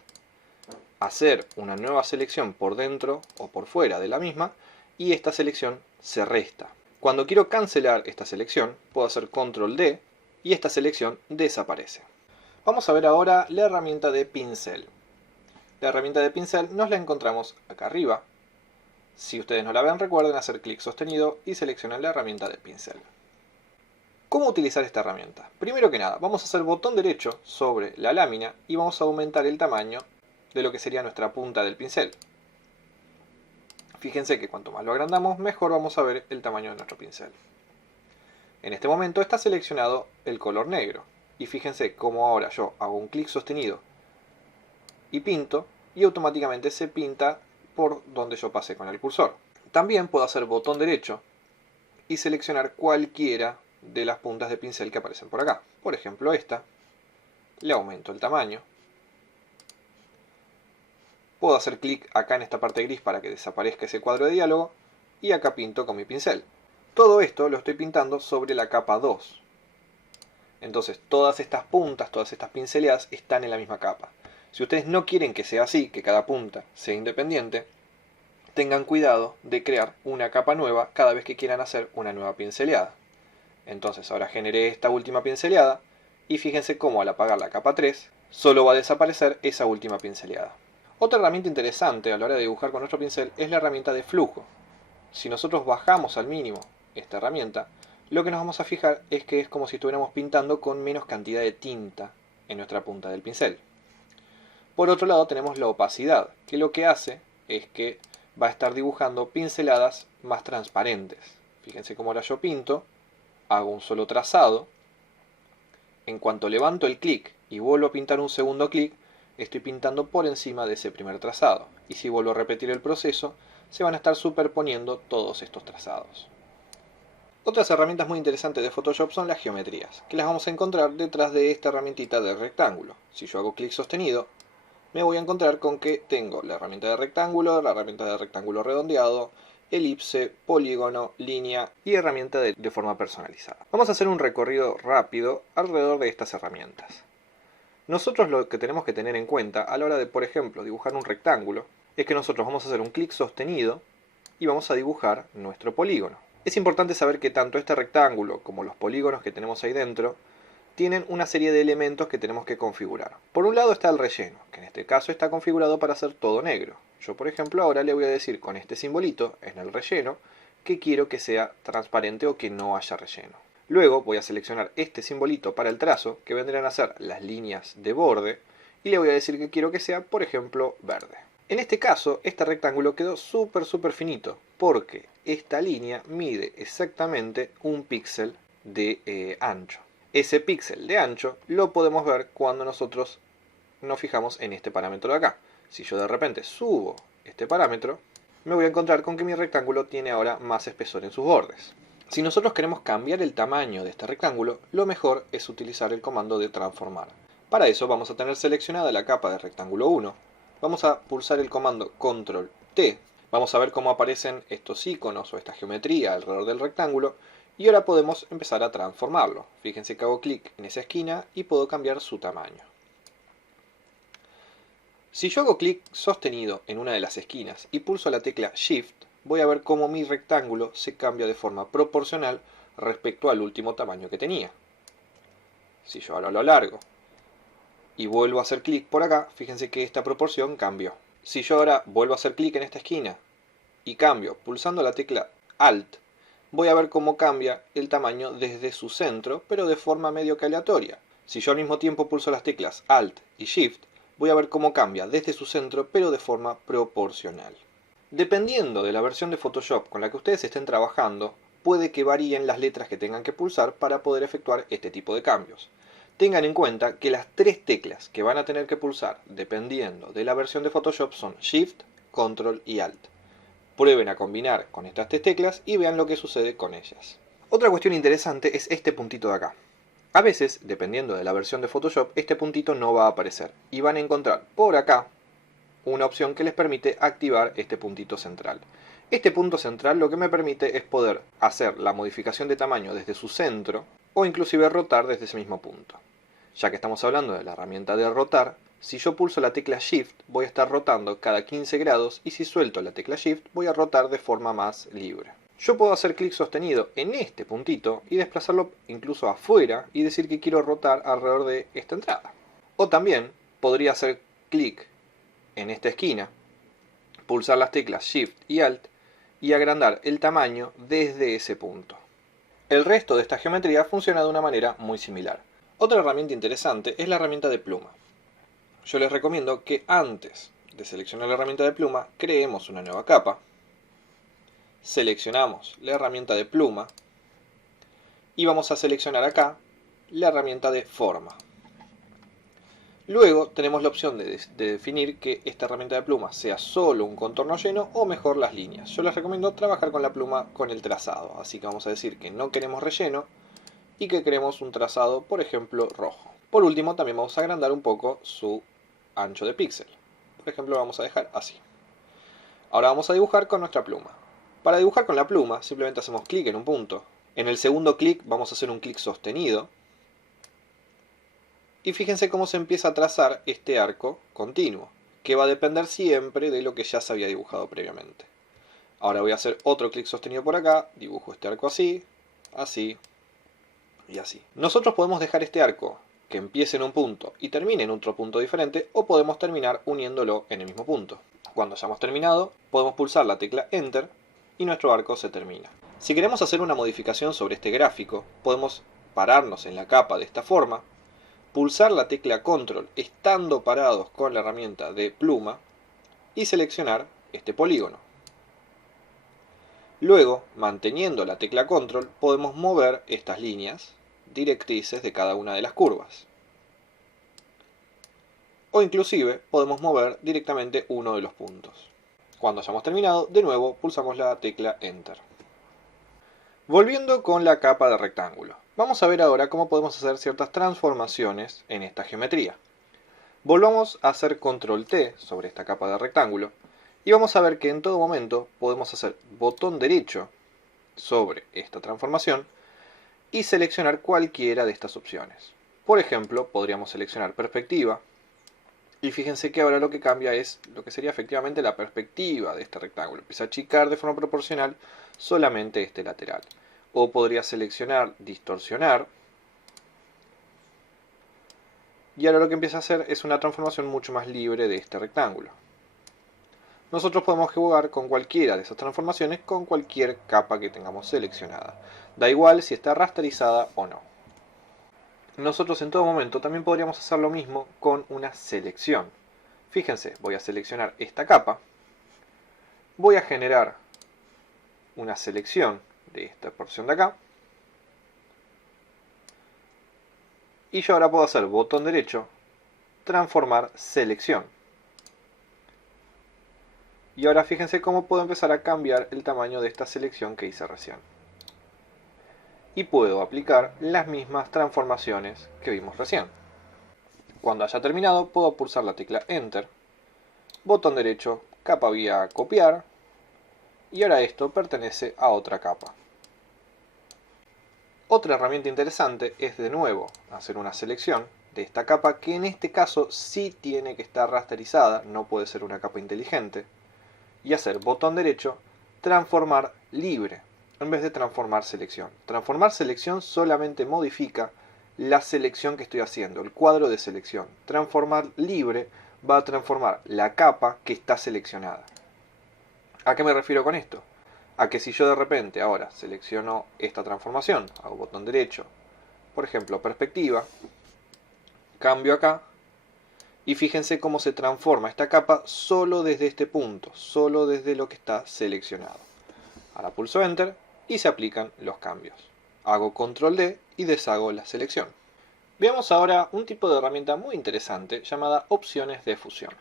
hacer una nueva selección por dentro o por fuera de la misma y esta selección se resta. Cuando quiero cancelar esta selección, puedo hacer Control D y esta selección desaparece. Vamos a ver ahora la herramienta de pincel. La herramienta de pincel nos la encontramos acá arriba. Si ustedes no la ven, recuerden hacer clic sostenido y seleccionar la herramienta de pincel. ¿Cómo utilizar esta herramienta? Primero que nada, vamos a hacer botón derecho sobre la lámina y vamos a aumentar el tamaño de lo que sería nuestra punta del pincel. Fíjense que cuanto más lo agrandamos, mejor vamos a ver el tamaño de nuestro pincel. En este momento está seleccionado el color negro. Y fíjense cómo ahora yo hago un clic sostenido y pinto, y automáticamente se pinta por donde yo pasé con el cursor. También puedo hacer botón derecho y seleccionar cualquiera de las puntas de pincel que aparecen por acá. Por ejemplo esta. Le aumento el tamaño. Puedo hacer clic acá en esta parte gris para que desaparezca ese cuadro de diálogo y acá pinto con mi pincel. Todo esto lo estoy pintando sobre la capa 2. Entonces todas estas puntas, todas estas pinceladas están en la misma capa. Si ustedes no quieren que sea así, que cada punta sea independiente, tengan cuidado de crear una capa nueva cada vez que quieran hacer una nueva pinceleada. Entonces ahora generé esta última pinceleada y fíjense cómo al apagar la capa 3 solo va a desaparecer esa última pinceleada. Otra herramienta interesante a la hora de dibujar con nuestro pincel es la herramienta de flujo. Si nosotros bajamos al mínimo esta herramienta, lo que nos vamos a fijar es que es como si estuviéramos pintando con menos cantidad de tinta en nuestra punta del pincel. Por otro lado tenemos la opacidad, que lo que hace es que va a estar dibujando pinceladas más transparentes. Fíjense cómo ahora yo pinto, hago un solo trazado. En cuanto levanto el clic y vuelvo a pintar un segundo clic, estoy pintando por encima de ese primer trazado. Y si vuelvo a repetir el proceso, se van a estar superponiendo todos estos trazados. Otras herramientas muy interesantes de Photoshop son las geometrías, que las vamos a encontrar detrás de esta herramientita de rectángulo. Si yo hago clic sostenido, me voy a encontrar con que tengo la herramienta de rectángulo redondeado, elipse, polígono, línea y herramienta de forma personalizada. Vamos a hacer un recorrido rápido alrededor de estas herramientas. Nosotros lo que tenemos que tener en cuenta a la hora de, por ejemplo, dibujar un rectángulo, es que nosotros vamos a hacer un clic sostenido y vamos a dibujar nuestro polígono. Es importante saber que tanto este rectángulo como los polígonos que tenemos ahí dentro tienen una serie de elementos que tenemos que configurar. Por un lado está el relleno, que en este caso está configurado para hacer todo negro. Yo, por ejemplo, ahora le voy a decir con este simbolito en el relleno que quiero que sea transparente o que no haya relleno. Luego voy a seleccionar este simbolito para el trazo, que vendrán a ser las líneas de borde, y le voy a decir que quiero que sea, por ejemplo, verde. En este caso, este rectángulo quedó súper finito, porque esta línea mide exactamente un píxel de ancho. Ese píxel de ancho lo podemos ver cuando nosotros nos fijamos en este parámetro de acá. Si yo de repente subo este parámetro, me voy a encontrar con que mi rectángulo tiene ahora más espesor en sus bordes. Si nosotros queremos cambiar el tamaño de este rectángulo, lo mejor es utilizar el comando de transformar. Para eso vamos a tener seleccionada la capa de rectángulo 1. Vamos a pulsar el comando Control T. Vamos a ver cómo aparecen estos iconos o esta geometría alrededor del rectángulo. Y ahora podemos empezar a transformarlo. Fíjense que hago clic en esa esquina y puedo cambiar su tamaño. Si yo hago clic sostenido en una de las esquinas y pulso la tecla Shift, voy a ver cómo mi rectángulo se cambia de forma proporcional respecto al último tamaño que tenía. Si yo ahora lo alargo y vuelvo a hacer clic por acá, fíjense que esta proporción cambió. Si yo ahora vuelvo a hacer clic en esta esquina y cambio pulsando la tecla Alt, voy a ver cómo cambia el tamaño desde su centro, pero de forma medio que aleatoria. Si yo al mismo tiempo pulso las teclas Alt y Shift, voy a ver cómo cambia desde su centro, pero de forma proporcional. Dependiendo de la versión de Photoshop con la que ustedes estén trabajando, puede que varíen las letras que tengan que pulsar para poder efectuar este tipo de cambios. Tengan en cuenta que las tres teclas que van a tener que pulsar dependiendo de la versión de Photoshop son Shift, Control y Alt. Prueben a combinar con estas tres teclas y vean lo que sucede con ellas. Otra cuestión interesante es este puntito de acá. A veces, dependiendo de la versión de Photoshop, este puntito no va a aparecer y van a encontrar por acá una opción que les permite activar este puntito central. Este punto central lo que me permite es poder hacer la modificación de tamaño desde su centro o inclusive rotar desde ese mismo punto. Ya que estamos hablando de la herramienta de rotar, si yo pulso la tecla Shift voy a estar rotando cada 15 grados y si suelto la tecla Shift voy a rotar de forma más libre. Yo puedo hacer clic sostenido en este puntito y desplazarlo incluso afuera y decir que quiero rotar alrededor de esta entrada. O también podría hacer clic en esta esquina, pulsar las teclas Shift y Alt y agrandar el tamaño desde ese punto. El resto de esta geometría funciona de una manera muy similar. Otra herramienta interesante es la herramienta de pluma. Yo les recomiendo que antes de seleccionar la herramienta de pluma, creemos una nueva capa, seleccionamos la herramienta de pluma y vamos a seleccionar acá la herramienta de forma. Luego tenemos la opción de definir que esta herramienta de pluma sea solo un contorno lleno o mejor las líneas. Yo les recomiendo trabajar con la pluma con el trazado, así que vamos a decir que no queremos relleno y que queremos un trazado, por ejemplo, rojo. Por último, también vamos a agrandar un poco su ancho de píxel. Por ejemplo, lo vamos a dejar así. Ahora vamos a dibujar con nuestra pluma. Para dibujar con la pluma, simplemente hacemos clic en un punto. En el segundo clic vamos a hacer un clic sostenido. Y fíjense cómo se empieza a trazar este arco continuo, que va a depender siempre de lo que ya se había dibujado previamente. Ahora voy a hacer otro clic sostenido por acá, dibujo este arco así, así y así. Nosotros podemos dejar este arco que empiece en un punto y termine en otro punto diferente, o podemos terminar uniéndolo en el mismo punto. Cuando hayamos terminado, podemos pulsar la tecla Enter y nuestro arco se termina. Si queremos hacer una modificación sobre este gráfico, podemos pararnos en la capa de esta forma, pulsar la tecla Control estando parados con la herramienta de pluma y seleccionar este polígono. Luego, manteniendo la tecla Control, podemos mover estas líneas directrices de cada una de las curvas. O inclusive podemos mover directamente uno de los puntos. Cuando hayamos terminado, de nuevo pulsamos la tecla Enter. Volviendo con la capa de rectángulo, vamos a ver ahora cómo podemos hacer ciertas transformaciones en esta geometría. Volvamos a hacer Control T sobre esta capa de rectángulo y vamos a ver que en todo momento podemos hacer botón derecho sobre esta transformación y seleccionar cualquiera de estas opciones. Por ejemplo, podríamos seleccionar perspectiva y fíjense que ahora lo que cambia es lo que sería efectivamente la perspectiva de este rectángulo. Empieza a achicar de forma proporcional solamente este lateral. O podría seleccionar distorsionar. Y ahora lo que empieza a hacer es una transformación mucho más libre de este rectángulo. Nosotros podemos jugar con cualquiera de esas transformaciones con cualquier capa que tengamos seleccionada. Da igual si está rasterizada o no. Nosotros en todo momento también podríamos hacer lo mismo con una selección. Fíjense, voy a seleccionar esta capa. Voy a generar una selección de esta porción de acá. Y yo ahora puedo hacer botón derecho, transformar selección. Y ahora fíjense cómo puedo empezar a cambiar el tamaño de esta selección que hice recién. Y puedo aplicar las mismas transformaciones que vimos recién. Cuando haya terminado, puedo pulsar la tecla Enter, botón derecho, capa vía copiar, y ahora esto pertenece a otra capa. Otra herramienta interesante es de nuevo hacer una selección de esta capa, que en este caso sí tiene que estar rasterizada, no puede ser una capa inteligente, y hacer botón derecho, transformar libre, en vez de transformar selección. Transformar selección solamente modifica la selección que estoy haciendo, el cuadro de selección. Transformar libre va a transformar la capa que está seleccionada. ¿A qué me refiero con esto? A que si yo de repente ahora selecciono esta transformación, hago botón derecho, por ejemplo perspectiva, cambio acá, y fíjense cómo se transforma esta capa solo desde este punto, solo desde lo que está seleccionado. Ahora pulso Enter y se aplican los cambios. Hago Control D y deshago la selección. Veamos ahora un tipo de herramienta muy interesante llamada opciones de fusión.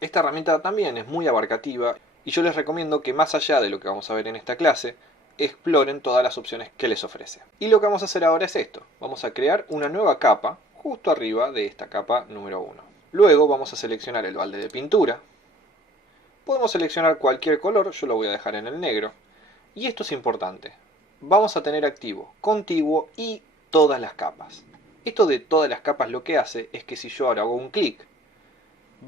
Esta herramienta también es muy abarcativa y yo les recomiendo que más allá de lo que vamos a ver en esta clase, exploren todas las opciones que les ofrece. Y lo que vamos a hacer ahora es esto. Vamos a crear una nueva capa justo arriba de esta capa número 1. Luego vamos a seleccionar el balde de pintura. Podemos seleccionar cualquier color, yo lo voy a dejar en el negro. Y esto es importante. Vamos a tener activo contiguo y todas las capas. Esto de todas las capas lo que hace es que si yo ahora hago un clic,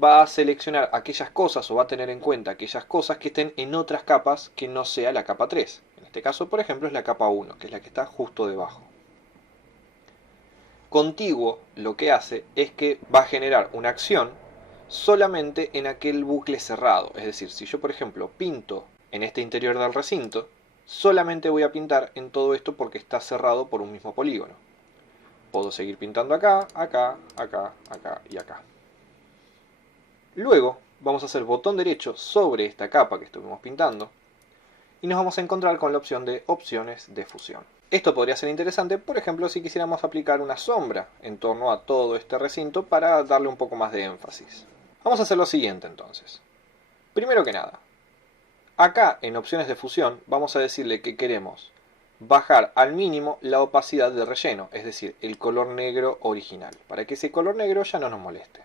va a seleccionar aquellas cosas o va a tener en cuenta aquellas cosas que estén en otras capas que no sea la capa 3. En este caso, por ejemplo, es la capa 1, que es la que está justo debajo. Contiguo lo que hace es que va a generar una acción solamente en aquel bucle cerrado. Es decir, si yo, por ejemplo, pinto en este interior del recinto, solamente voy a pintar en todo esto porque está cerrado por un mismo polígono. Puedo seguir pintando acá, acá, acá, acá y acá. Luego vamos a hacer botón derecho sobre esta capa que estuvimos pintando y nos vamos a encontrar con la opción de opciones de fusión. Esto podría ser interesante, por ejemplo, si quisiéramos aplicar una sombra en torno a todo este recinto para darle un poco más de énfasis. Vamos a hacer lo siguiente entonces. Primero que nada, acá en opciones de fusión vamos a decirle que queremos bajar al mínimo la opacidad de relleno, es decir, el color negro original, para que ese color negro ya no nos moleste.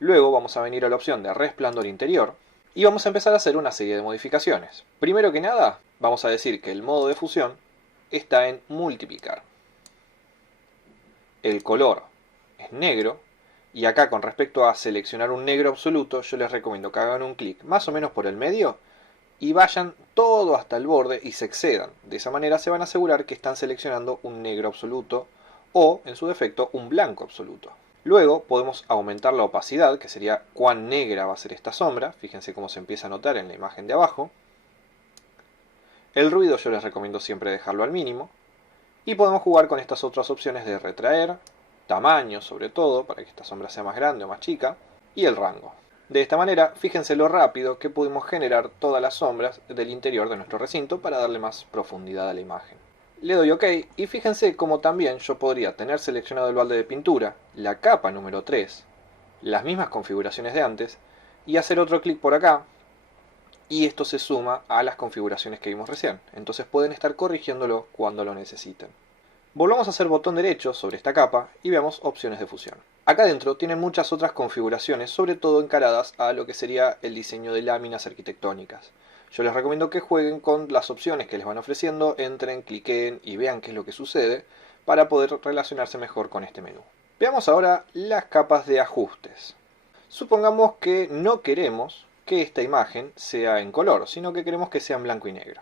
Luego vamos a venir a la opción de resplandor interior y vamos a empezar a hacer una serie de modificaciones. Primero que nada, vamos a decir que el modo de fusión está en multiplicar. El color es negro y acá con respecto a seleccionar un negro absoluto, yo les recomiendo que hagan un clic más o menos por el medio y vayan todo hasta el borde y se excedan. De esa manera se van a asegurar que están seleccionando un negro absoluto o, en su defecto, un blanco absoluto. Luego podemos aumentar la opacidad, que sería cuán negra va a ser esta sombra. Fíjense cómo se empieza a notar en la imagen de abajo. El ruido yo les recomiendo siempre dejarlo al mínimo. Y podemos jugar con estas otras opciones de retraer, tamaño sobre todo, para que esta sombra sea más grande o más chica, y el rango. De esta manera, fíjense lo rápido que pudimos generar todas las sombras del interior de nuestro recinto para darle más profundidad a la imagen. Le doy OK y fíjense cómo también yo podría tener seleccionado el balde de pintura, la capa número 3, las mismas configuraciones de antes, y hacer otro clic por acá, y esto se suma a las configuraciones que vimos recién. Entonces pueden estar corrigiéndolo cuando lo necesiten. Volvamos a hacer botón derecho sobre esta capa y veamos opciones de fusión. Acá dentro tienen muchas otras configuraciones, sobre todo encaradas a lo que sería el diseño de láminas arquitectónicas. Yo les recomiendo que jueguen con las opciones que les van ofreciendo, entren, cliquen y vean qué es lo que sucede para poder relacionarse mejor con este menú. Veamos ahora las capas de ajustes. Supongamos que no queremos que esta imagen sea en color, sino que queremos que sea en blanco y negro.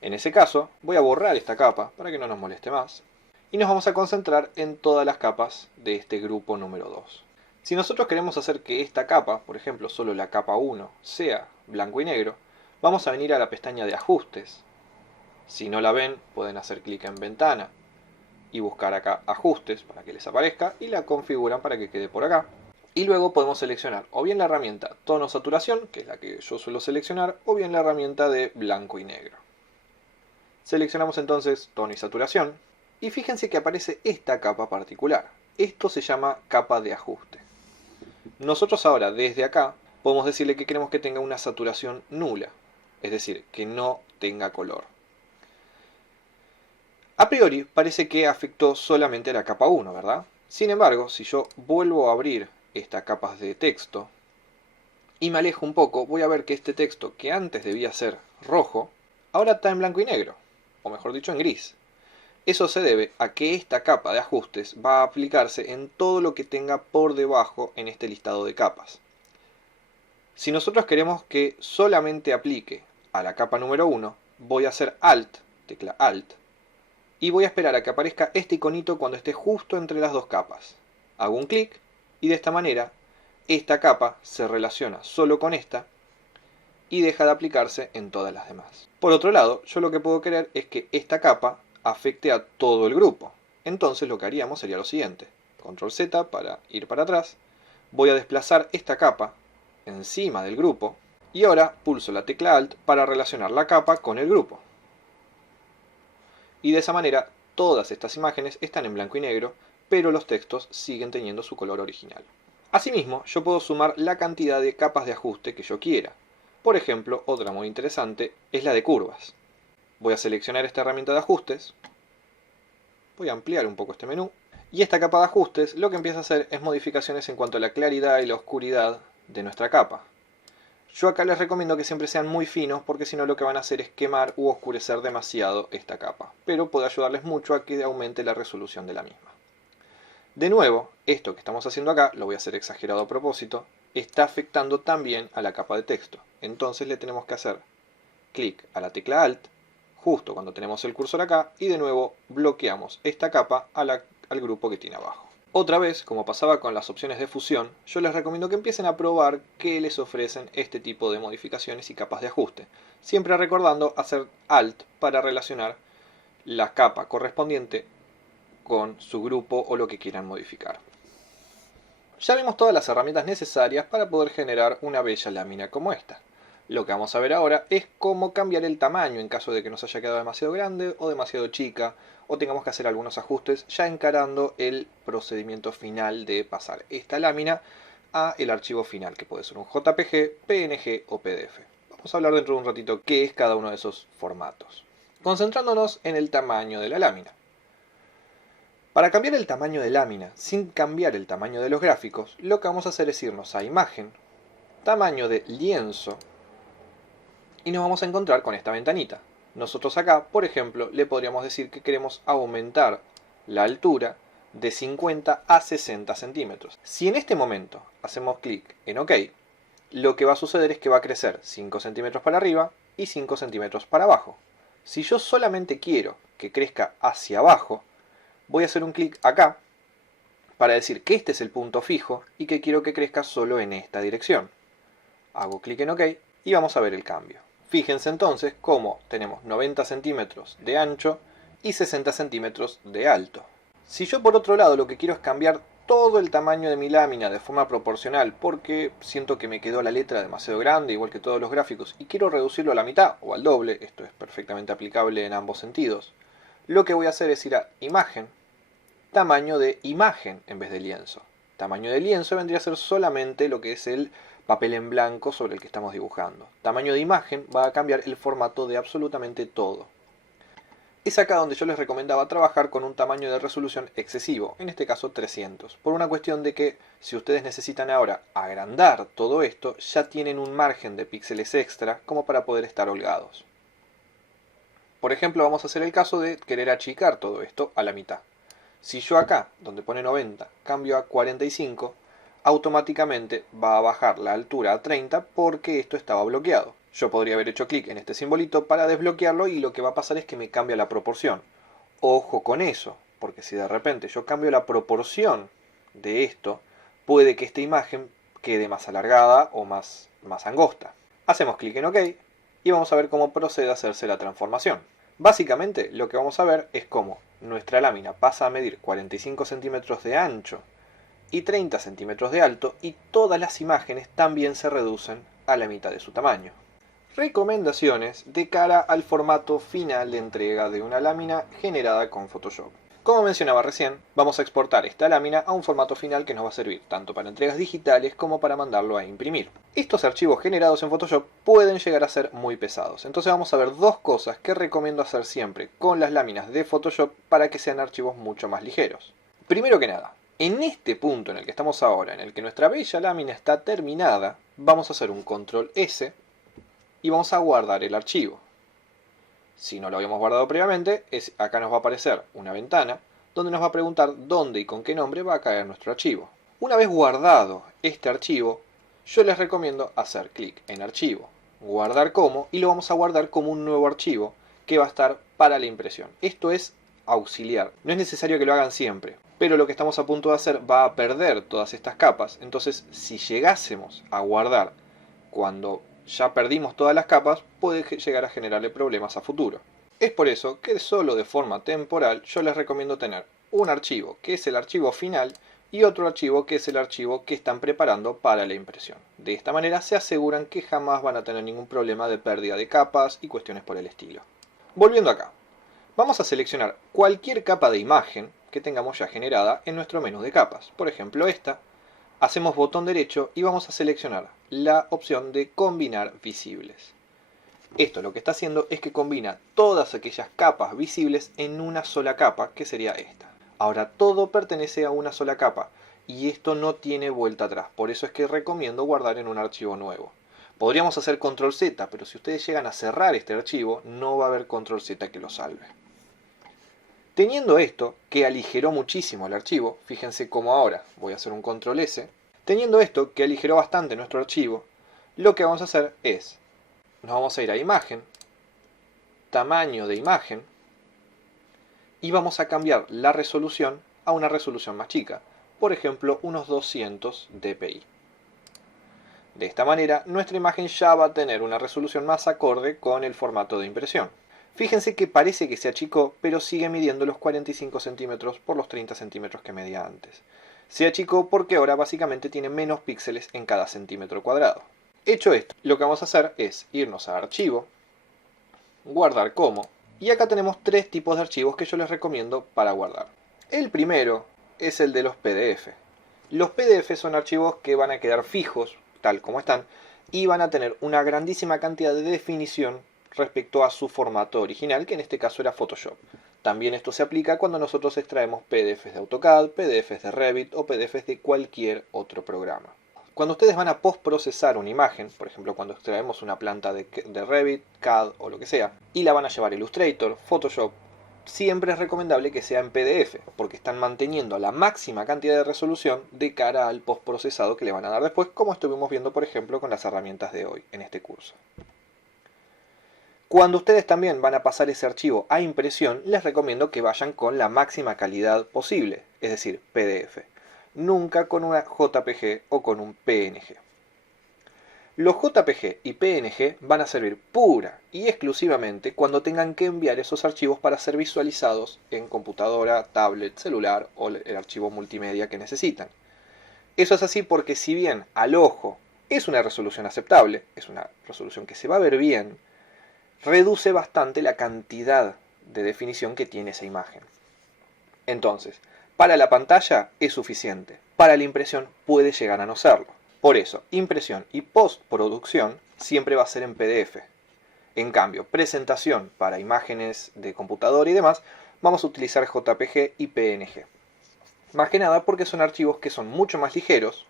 En ese caso, voy a borrar esta capa para que no nos moleste más. Y nos vamos a concentrar en todas las capas de este grupo número 2. Si nosotros queremos hacer que esta capa, por ejemplo solo la capa 1, sea blanco y negro, vamos a venir a la pestaña de ajustes. Si no la ven, pueden hacer clic en ventana y buscar acá ajustes para que les aparezca y la configuran para que quede por acá. Y luego podemos seleccionar o bien la herramienta tono saturación, que es la que yo suelo seleccionar, o bien la herramienta de blanco y negro. Seleccionamos entonces tono y saturación y fíjense que aparece esta capa particular. Esto se llama capa de ajuste. Nosotros ahora desde acá podemos decirle que queremos que tenga una saturación nula, es decir, que no tenga color. A priori parece que afectó solamente a la capa 1, ¿verdad? Sin embargo, si yo vuelvo a abrir estas capas de texto y me alejo un poco, voy a ver que este texto que antes debía ser rojo, ahora está en blanco y negro, o mejor dicho en gris. Eso se debe a que esta capa de ajustes va a aplicarse en todo lo que tenga por debajo en este listado de capas. Si nosotros queremos que solamente aplique a la capa número 1, voy a hacer Alt, tecla Alt, y voy a esperar a que aparezca este iconito cuando esté justo entre las dos capas. Hago un clic y de esta manera esta capa se relaciona solo con esta y deja de aplicarse en todas las demás. Por otro lado, yo lo que puedo querer es que esta capa afecte a todo el grupo. Entonces lo que haríamos sería lo siguiente. Control Z para ir para atrás. Voy a desplazar esta capa encima del grupo y ahora pulso la tecla Alt para relacionar la capa con el grupo. Y de esa manera todas estas imágenes están en blanco y negro, pero los textos siguen teniendo su color original. Asimismo, yo puedo sumar la cantidad de capas de ajuste que yo quiera. Por ejemplo, otra muy interesante es la de curvas. Voy a seleccionar esta herramienta de ajustes. Voy a ampliar un poco este menú. Y esta capa de ajustes lo que empieza a hacer es modificaciones en cuanto a la claridad y la oscuridad de nuestra capa. Yo acá les recomiendo que siempre sean muy finos porque si no lo que van a hacer es quemar u oscurecer demasiado esta capa. Pero puede ayudarles mucho a que aumente la resolución de la misma. De nuevo, esto que estamos haciendo acá, lo voy a hacer exagerado a propósito, está afectando también a la capa de texto. Entonces le tenemos que hacer clic a la tecla Alt, justo cuando tenemos el cursor acá, y de nuevo bloqueamos esta capa al grupo que tiene abajo. Otra vez, como pasaba con las opciones de fusión, yo les recomiendo que empiecen a probar qué les ofrecen este tipo de modificaciones y capas de ajuste. Siempre recordando hacer Alt para relacionar la capa correspondiente con su grupo o lo que quieran modificar. Ya vimos todas las herramientas necesarias para poder generar una bella lámina como esta. Lo que vamos a ver ahora es cómo cambiar el tamaño en caso de que nos haya quedado demasiado grande o demasiado chica, o tengamos que hacer algunos ajustes ya encarando el procedimiento final de pasar esta lámina a el archivo final, que puede ser un JPG, PNG o PDF. Vamos a hablar dentro de un ratito qué es cada uno de esos formatos. Concentrándonos en el tamaño de la lámina. Para cambiar el tamaño de lámina sin cambiar el tamaño de los gráficos, lo que vamos a hacer es irnos a Imagen, Tamaño de lienzo, y nos vamos a encontrar con esta ventanita. Nosotros acá, por ejemplo, le podríamos decir que queremos aumentar la altura de 50 a 60 centímetros. Si en este momento hacemos clic en OK, lo que va a suceder es que va a crecer 5 centímetros para arriba y 5 centímetros para abajo. Si yo solamente quiero que crezca hacia abajo, voy a hacer un clic acá para decir que este es el punto fijo y que quiero que crezca solo en esta dirección. Hago clic en OK y vamos a ver el cambio. Fíjense entonces cómo tenemos 90 centímetros de ancho y 60 centímetros de alto. Si yo por otro lado lo que quiero es cambiar todo el tamaño de mi lámina de forma proporcional porque siento que me quedó la letra demasiado grande igual que todos los gráficos y quiero reducirlo a la mitad o al doble, esto es perfectamente aplicable en ambos sentidos, lo que voy a hacer es ir a Imagen, Tamaño de imagen en vez de lienzo. Tamaño de lienzo vendría a ser solamente lo que es el papel en blanco sobre el que estamos dibujando. Tamaño de imagen va a cambiar el formato de absolutamente todo. Es acá donde yo les recomendaba trabajar con un tamaño de resolución excesivo, en este caso 300, por una cuestión de que si ustedes necesitan ahora agrandar todo esto, ya tienen un margen de píxeles extra como para poder estar holgados. Por ejemplo, vamos a hacer el caso de querer achicar todo esto a la mitad. Si yo acá, donde pone 90, cambio a 45, automáticamente va a bajar la altura a 30 porque esto estaba bloqueado. Yo podría haber hecho clic en este simbolito para desbloquearlo y lo que va a pasar es que me cambia la proporción. Ojo con eso, porque si de repente yo cambio la proporción de esto, puede que esta imagen quede más alargada o más angosta. Hacemos clic en OK y vamos a ver cómo procede a hacerse la transformación. Básicamente lo que vamos a ver es cómo nuestra lámina pasa a medir 45 centímetros de ancho y 30 centímetros de alto y todas las imágenes también se reducen a la mitad de su tamaño. Recomendaciones de cara al formato final de entrega de una lámina generada con Photoshop. Como mencionaba recién, vamos a exportar esta lámina a un formato final que nos va a servir tanto para entregas digitales como para mandarlo a imprimir. Estos archivos generados en Photoshop pueden llegar a ser muy pesados, entonces vamos a ver dos cosas que recomiendo hacer siempre con las láminas de Photoshop para que sean archivos mucho más ligeros. Primero que nada, en este punto en el que estamos ahora, en el que nuestra bella lámina está terminada, vamos a hacer un control S y vamos a guardar el archivo. Si no lo habíamos guardado previamente, acá nos va a aparecer una ventana donde nos va a preguntar dónde y con qué nombre va a caer nuestro archivo. Una vez guardado este archivo, yo les recomiendo hacer clic en Archivo, Guardar como, y lo vamos a guardar como un nuevo archivo que va a estar para la impresión. Esto es auxiliar, no es necesario que lo hagan siempre, pero lo que estamos a punto de hacer va a perder todas estas capas, entonces si llegásemos a guardar cuando ya perdimos todas las capas, puede llegar a generarle problemas a futuro. Es por eso que solo de forma temporal yo les recomiendo tener un archivo que es el archivo final y otro archivo que es el archivo que están preparando para la impresión. De esta manera se aseguran que jamás van a tener ningún problema de pérdida de capas y cuestiones por el estilo. Volviendo acá, vamos a seleccionar cualquier capa de imagen que tengamos ya generada en nuestro menú de capas. Por ejemplo esta. Hacemos botón derecho y vamos a seleccionar la opción de combinar visibles. Esto lo que está haciendo es que combina todas aquellas capas visibles en una sola capa, que sería esta. Ahora todo pertenece a una sola capa y esto no tiene vuelta atrás, por eso es que recomiendo guardar en un archivo nuevo. Podríamos hacer control Z, pero si ustedes llegan a cerrar este archivo, no va a haber control Z que lo salve. Teniendo esto, que aligeró muchísimo el archivo, fíjense cómo ahora voy a hacer un control S. Teniendo esto, que aligeró bastante nuestro archivo, lo que vamos a hacer es, nos vamos a ir a imagen, tamaño de imagen, y vamos a cambiar la resolución a una resolución más chica, por ejemplo unos 200 dpi. De esta manera, nuestra imagen ya va a tener una resolución más acorde con el formato de impresión. Fíjense que parece que se achicó, pero sigue midiendo los 45 centímetros por los 30 centímetros que medía antes. Se achicó porque ahora básicamente tiene menos píxeles en cada centímetro cuadrado. Hecho esto, lo que vamos a hacer es irnos a Archivo, Guardar como, y acá tenemos tres tipos de archivos que yo les recomiendo para guardar. El primero es el de los PDF. Los PDF son archivos que van a quedar fijos, tal como están, y van a tener una grandísima cantidad de definición respecto a su formato original, que en este caso era Photoshop. También esto se aplica cuando nosotros extraemos PDFs de AutoCAD, PDFs de Revit o PDFs de cualquier otro programa. Cuando ustedes van a postprocesar una imagen, por ejemplo cuando extraemos una planta de Revit, CAD o lo que sea, y la van a llevar a Illustrator, Photoshop, siempre es recomendable que sea en PDF, porque están manteniendo la máxima cantidad de resolución de cara al postprocesado que le van a dar después, como estuvimos viendo por ejemplo con las herramientas de hoy en este curso. Cuando ustedes también van a pasar ese archivo a impresión, les recomiendo que vayan con la máxima calidad posible, es decir, PDF. Nunca con una JPG o con un PNG. Los JPG y PNG van a servir pura y exclusivamente cuando tengan que enviar esos archivos para ser visualizados en computadora, tablet, celular o el archivo multimedia que necesitan. Eso es así porque si bien al ojo es una resolución aceptable, es una resolución que se va a ver bien, reduce bastante la cantidad de definición que tiene esa imagen. Entonces, para la pantalla es suficiente, para la impresión puede llegar a no serlo. Por eso, impresión y postproducción siempre va a ser en PDF. En cambio, presentación para imágenes de computadora y demás, vamos a utilizar JPG y PNG. Más que nada porque son archivos que son mucho más ligeros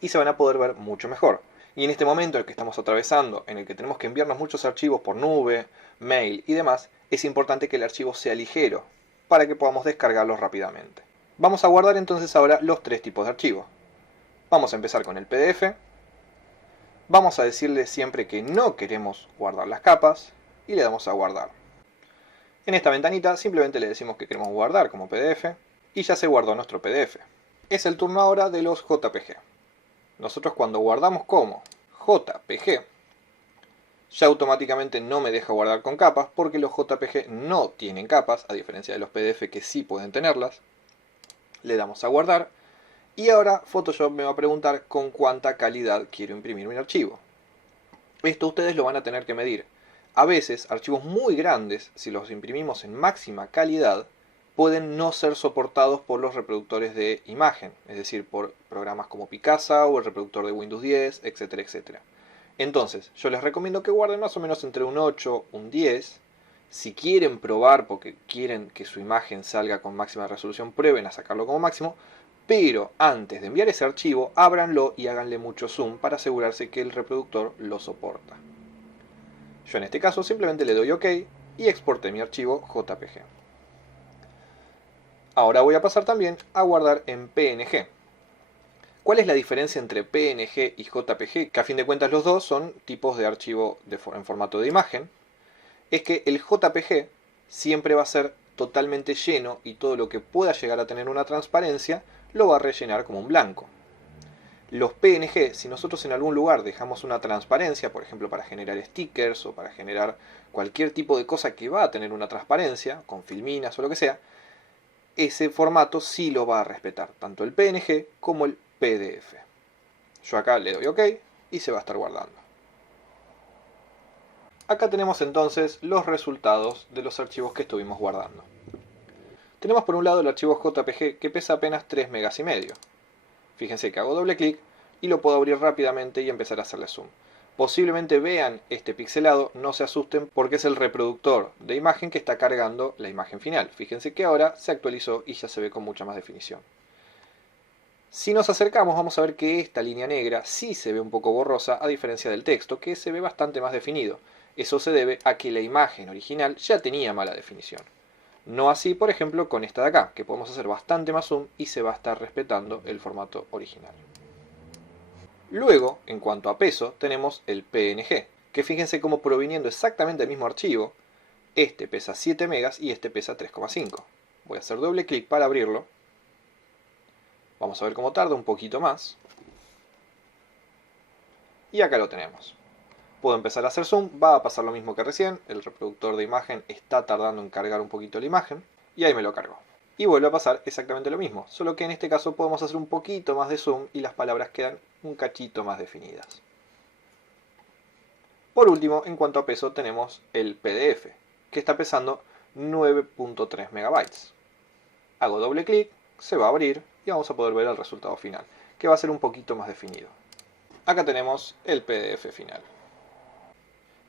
y se van a poder ver mucho mejor. Y en este momento en el que estamos atravesando, en el que tenemos que enviarnos muchos archivos por nube, mail y demás, es importante que el archivo sea ligero para que podamos descargarlos rápidamente. Vamos a guardar entonces ahora los tres tipos de archivos. Vamos a empezar con el PDF. Vamos a decirle siempre que no queremos guardar las capas y le damos a guardar. En esta ventanita simplemente le decimos que queremos guardar como PDF y ya se guardó nuestro PDF. Es el turno ahora de los JPG. Nosotros cuando guardamos como JPG, ya automáticamente no me deja guardar con capas porque los JPG no tienen capas, a diferencia de los PDF que sí pueden tenerlas. Le damos a guardar y ahora Photoshop me va a preguntar con cuánta calidad quiero imprimir mi archivo. Esto ustedes lo van a tener que medir. A veces archivos muy grandes, si los imprimimos en máxima calidad, pueden no ser soportados por los reproductores de imagen, es decir, por programas como Picasa o el reproductor de Windows 10, etcétera, etcétera. Entonces, yo les recomiendo que guarden más o menos entre un 8, un 10. Si quieren probar porque quieren que su imagen salga con máxima resolución, prueben a sacarlo como máximo, pero antes de enviar ese archivo, ábranlo y háganle mucho zoom para asegurarse que el reproductor lo soporta. Yo en este caso simplemente le doy OK y exporté mi archivo JPG. Ahora voy a pasar también a guardar en PNG. ¿Cuál es la diferencia entre PNG y JPG? Que a fin de cuentas los dos son tipos de archivo en formato de imagen. Es que el JPG siempre va a ser totalmente lleno y todo lo que pueda llegar a tener una transparencia lo va a rellenar como un blanco. Los PNG, si nosotros en algún lugar dejamos una transparencia, por ejemplo para generar stickers o para generar cualquier tipo de cosa que va a tener una transparencia, con filminas o lo que sea, ese formato sí lo va a respetar, tanto el PNG como el PDF. Yo acá le doy OK y se va a estar guardando. Acá tenemos entonces los resultados de los archivos que estuvimos guardando. Tenemos por un lado el archivo JPG que pesa apenas 3 megas y medio. Fíjense que hago doble clic y lo puedo abrir rápidamente y empezar a hacerle zoom. Posiblemente vean este pixelado, no se asusten porque es el reproductor de imagen que está cargando la imagen final. Fíjense que ahora se actualizó y ya se ve con mucha más definición. Si nos acercamos vamos a ver que esta línea negra sí se ve un poco borrosa a diferencia del texto, que se ve bastante más definido. Eso se debe a que la imagen original ya tenía mala definición. No así, por ejemplo, con esta de acá, que podemos hacer bastante más zoom y se va a estar respetando el formato original. Luego, en cuanto a peso, tenemos el PNG, que fíjense cómo proviniendo exactamente del mismo archivo, este pesa 7 megas y este pesa 3,5. Voy a hacer doble clic para abrirlo. Vamos a ver cómo tarda un poquito más. Y acá lo tenemos. Puedo empezar a hacer zoom, va a pasar lo mismo que recién, el reproductor de imagen está tardando en cargar un poquito la imagen, y ahí me lo cargó. Y vuelve a pasar exactamente lo mismo, solo que en este caso podemos hacer un poquito más de zoom y las palabras quedan un cachito más definidas. Por último, en cuanto a peso, tenemos el PDF, que está pesando 9.3 megabytes. Hago doble clic, se va a abrir y vamos a poder ver el resultado final, que va a ser un poquito más definido. Acá tenemos el PDF final.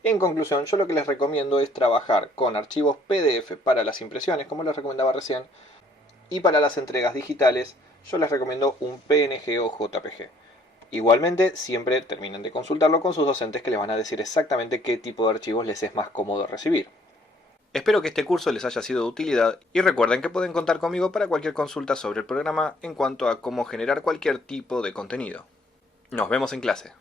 En conclusión, yo lo que les recomiendo es trabajar con archivos PDF para las impresiones, como les recomendaba recién, y para las entregas digitales, yo les recomiendo un PNG o JPG. Igualmente, siempre terminen de consultarlo con sus docentes que les van a decir exactamente qué tipo de archivos les es más cómodo recibir. Espero que este curso les haya sido de utilidad y recuerden que pueden contar conmigo para cualquier consulta sobre el programa en cuanto a cómo generar cualquier tipo de contenido. Nos vemos en clase.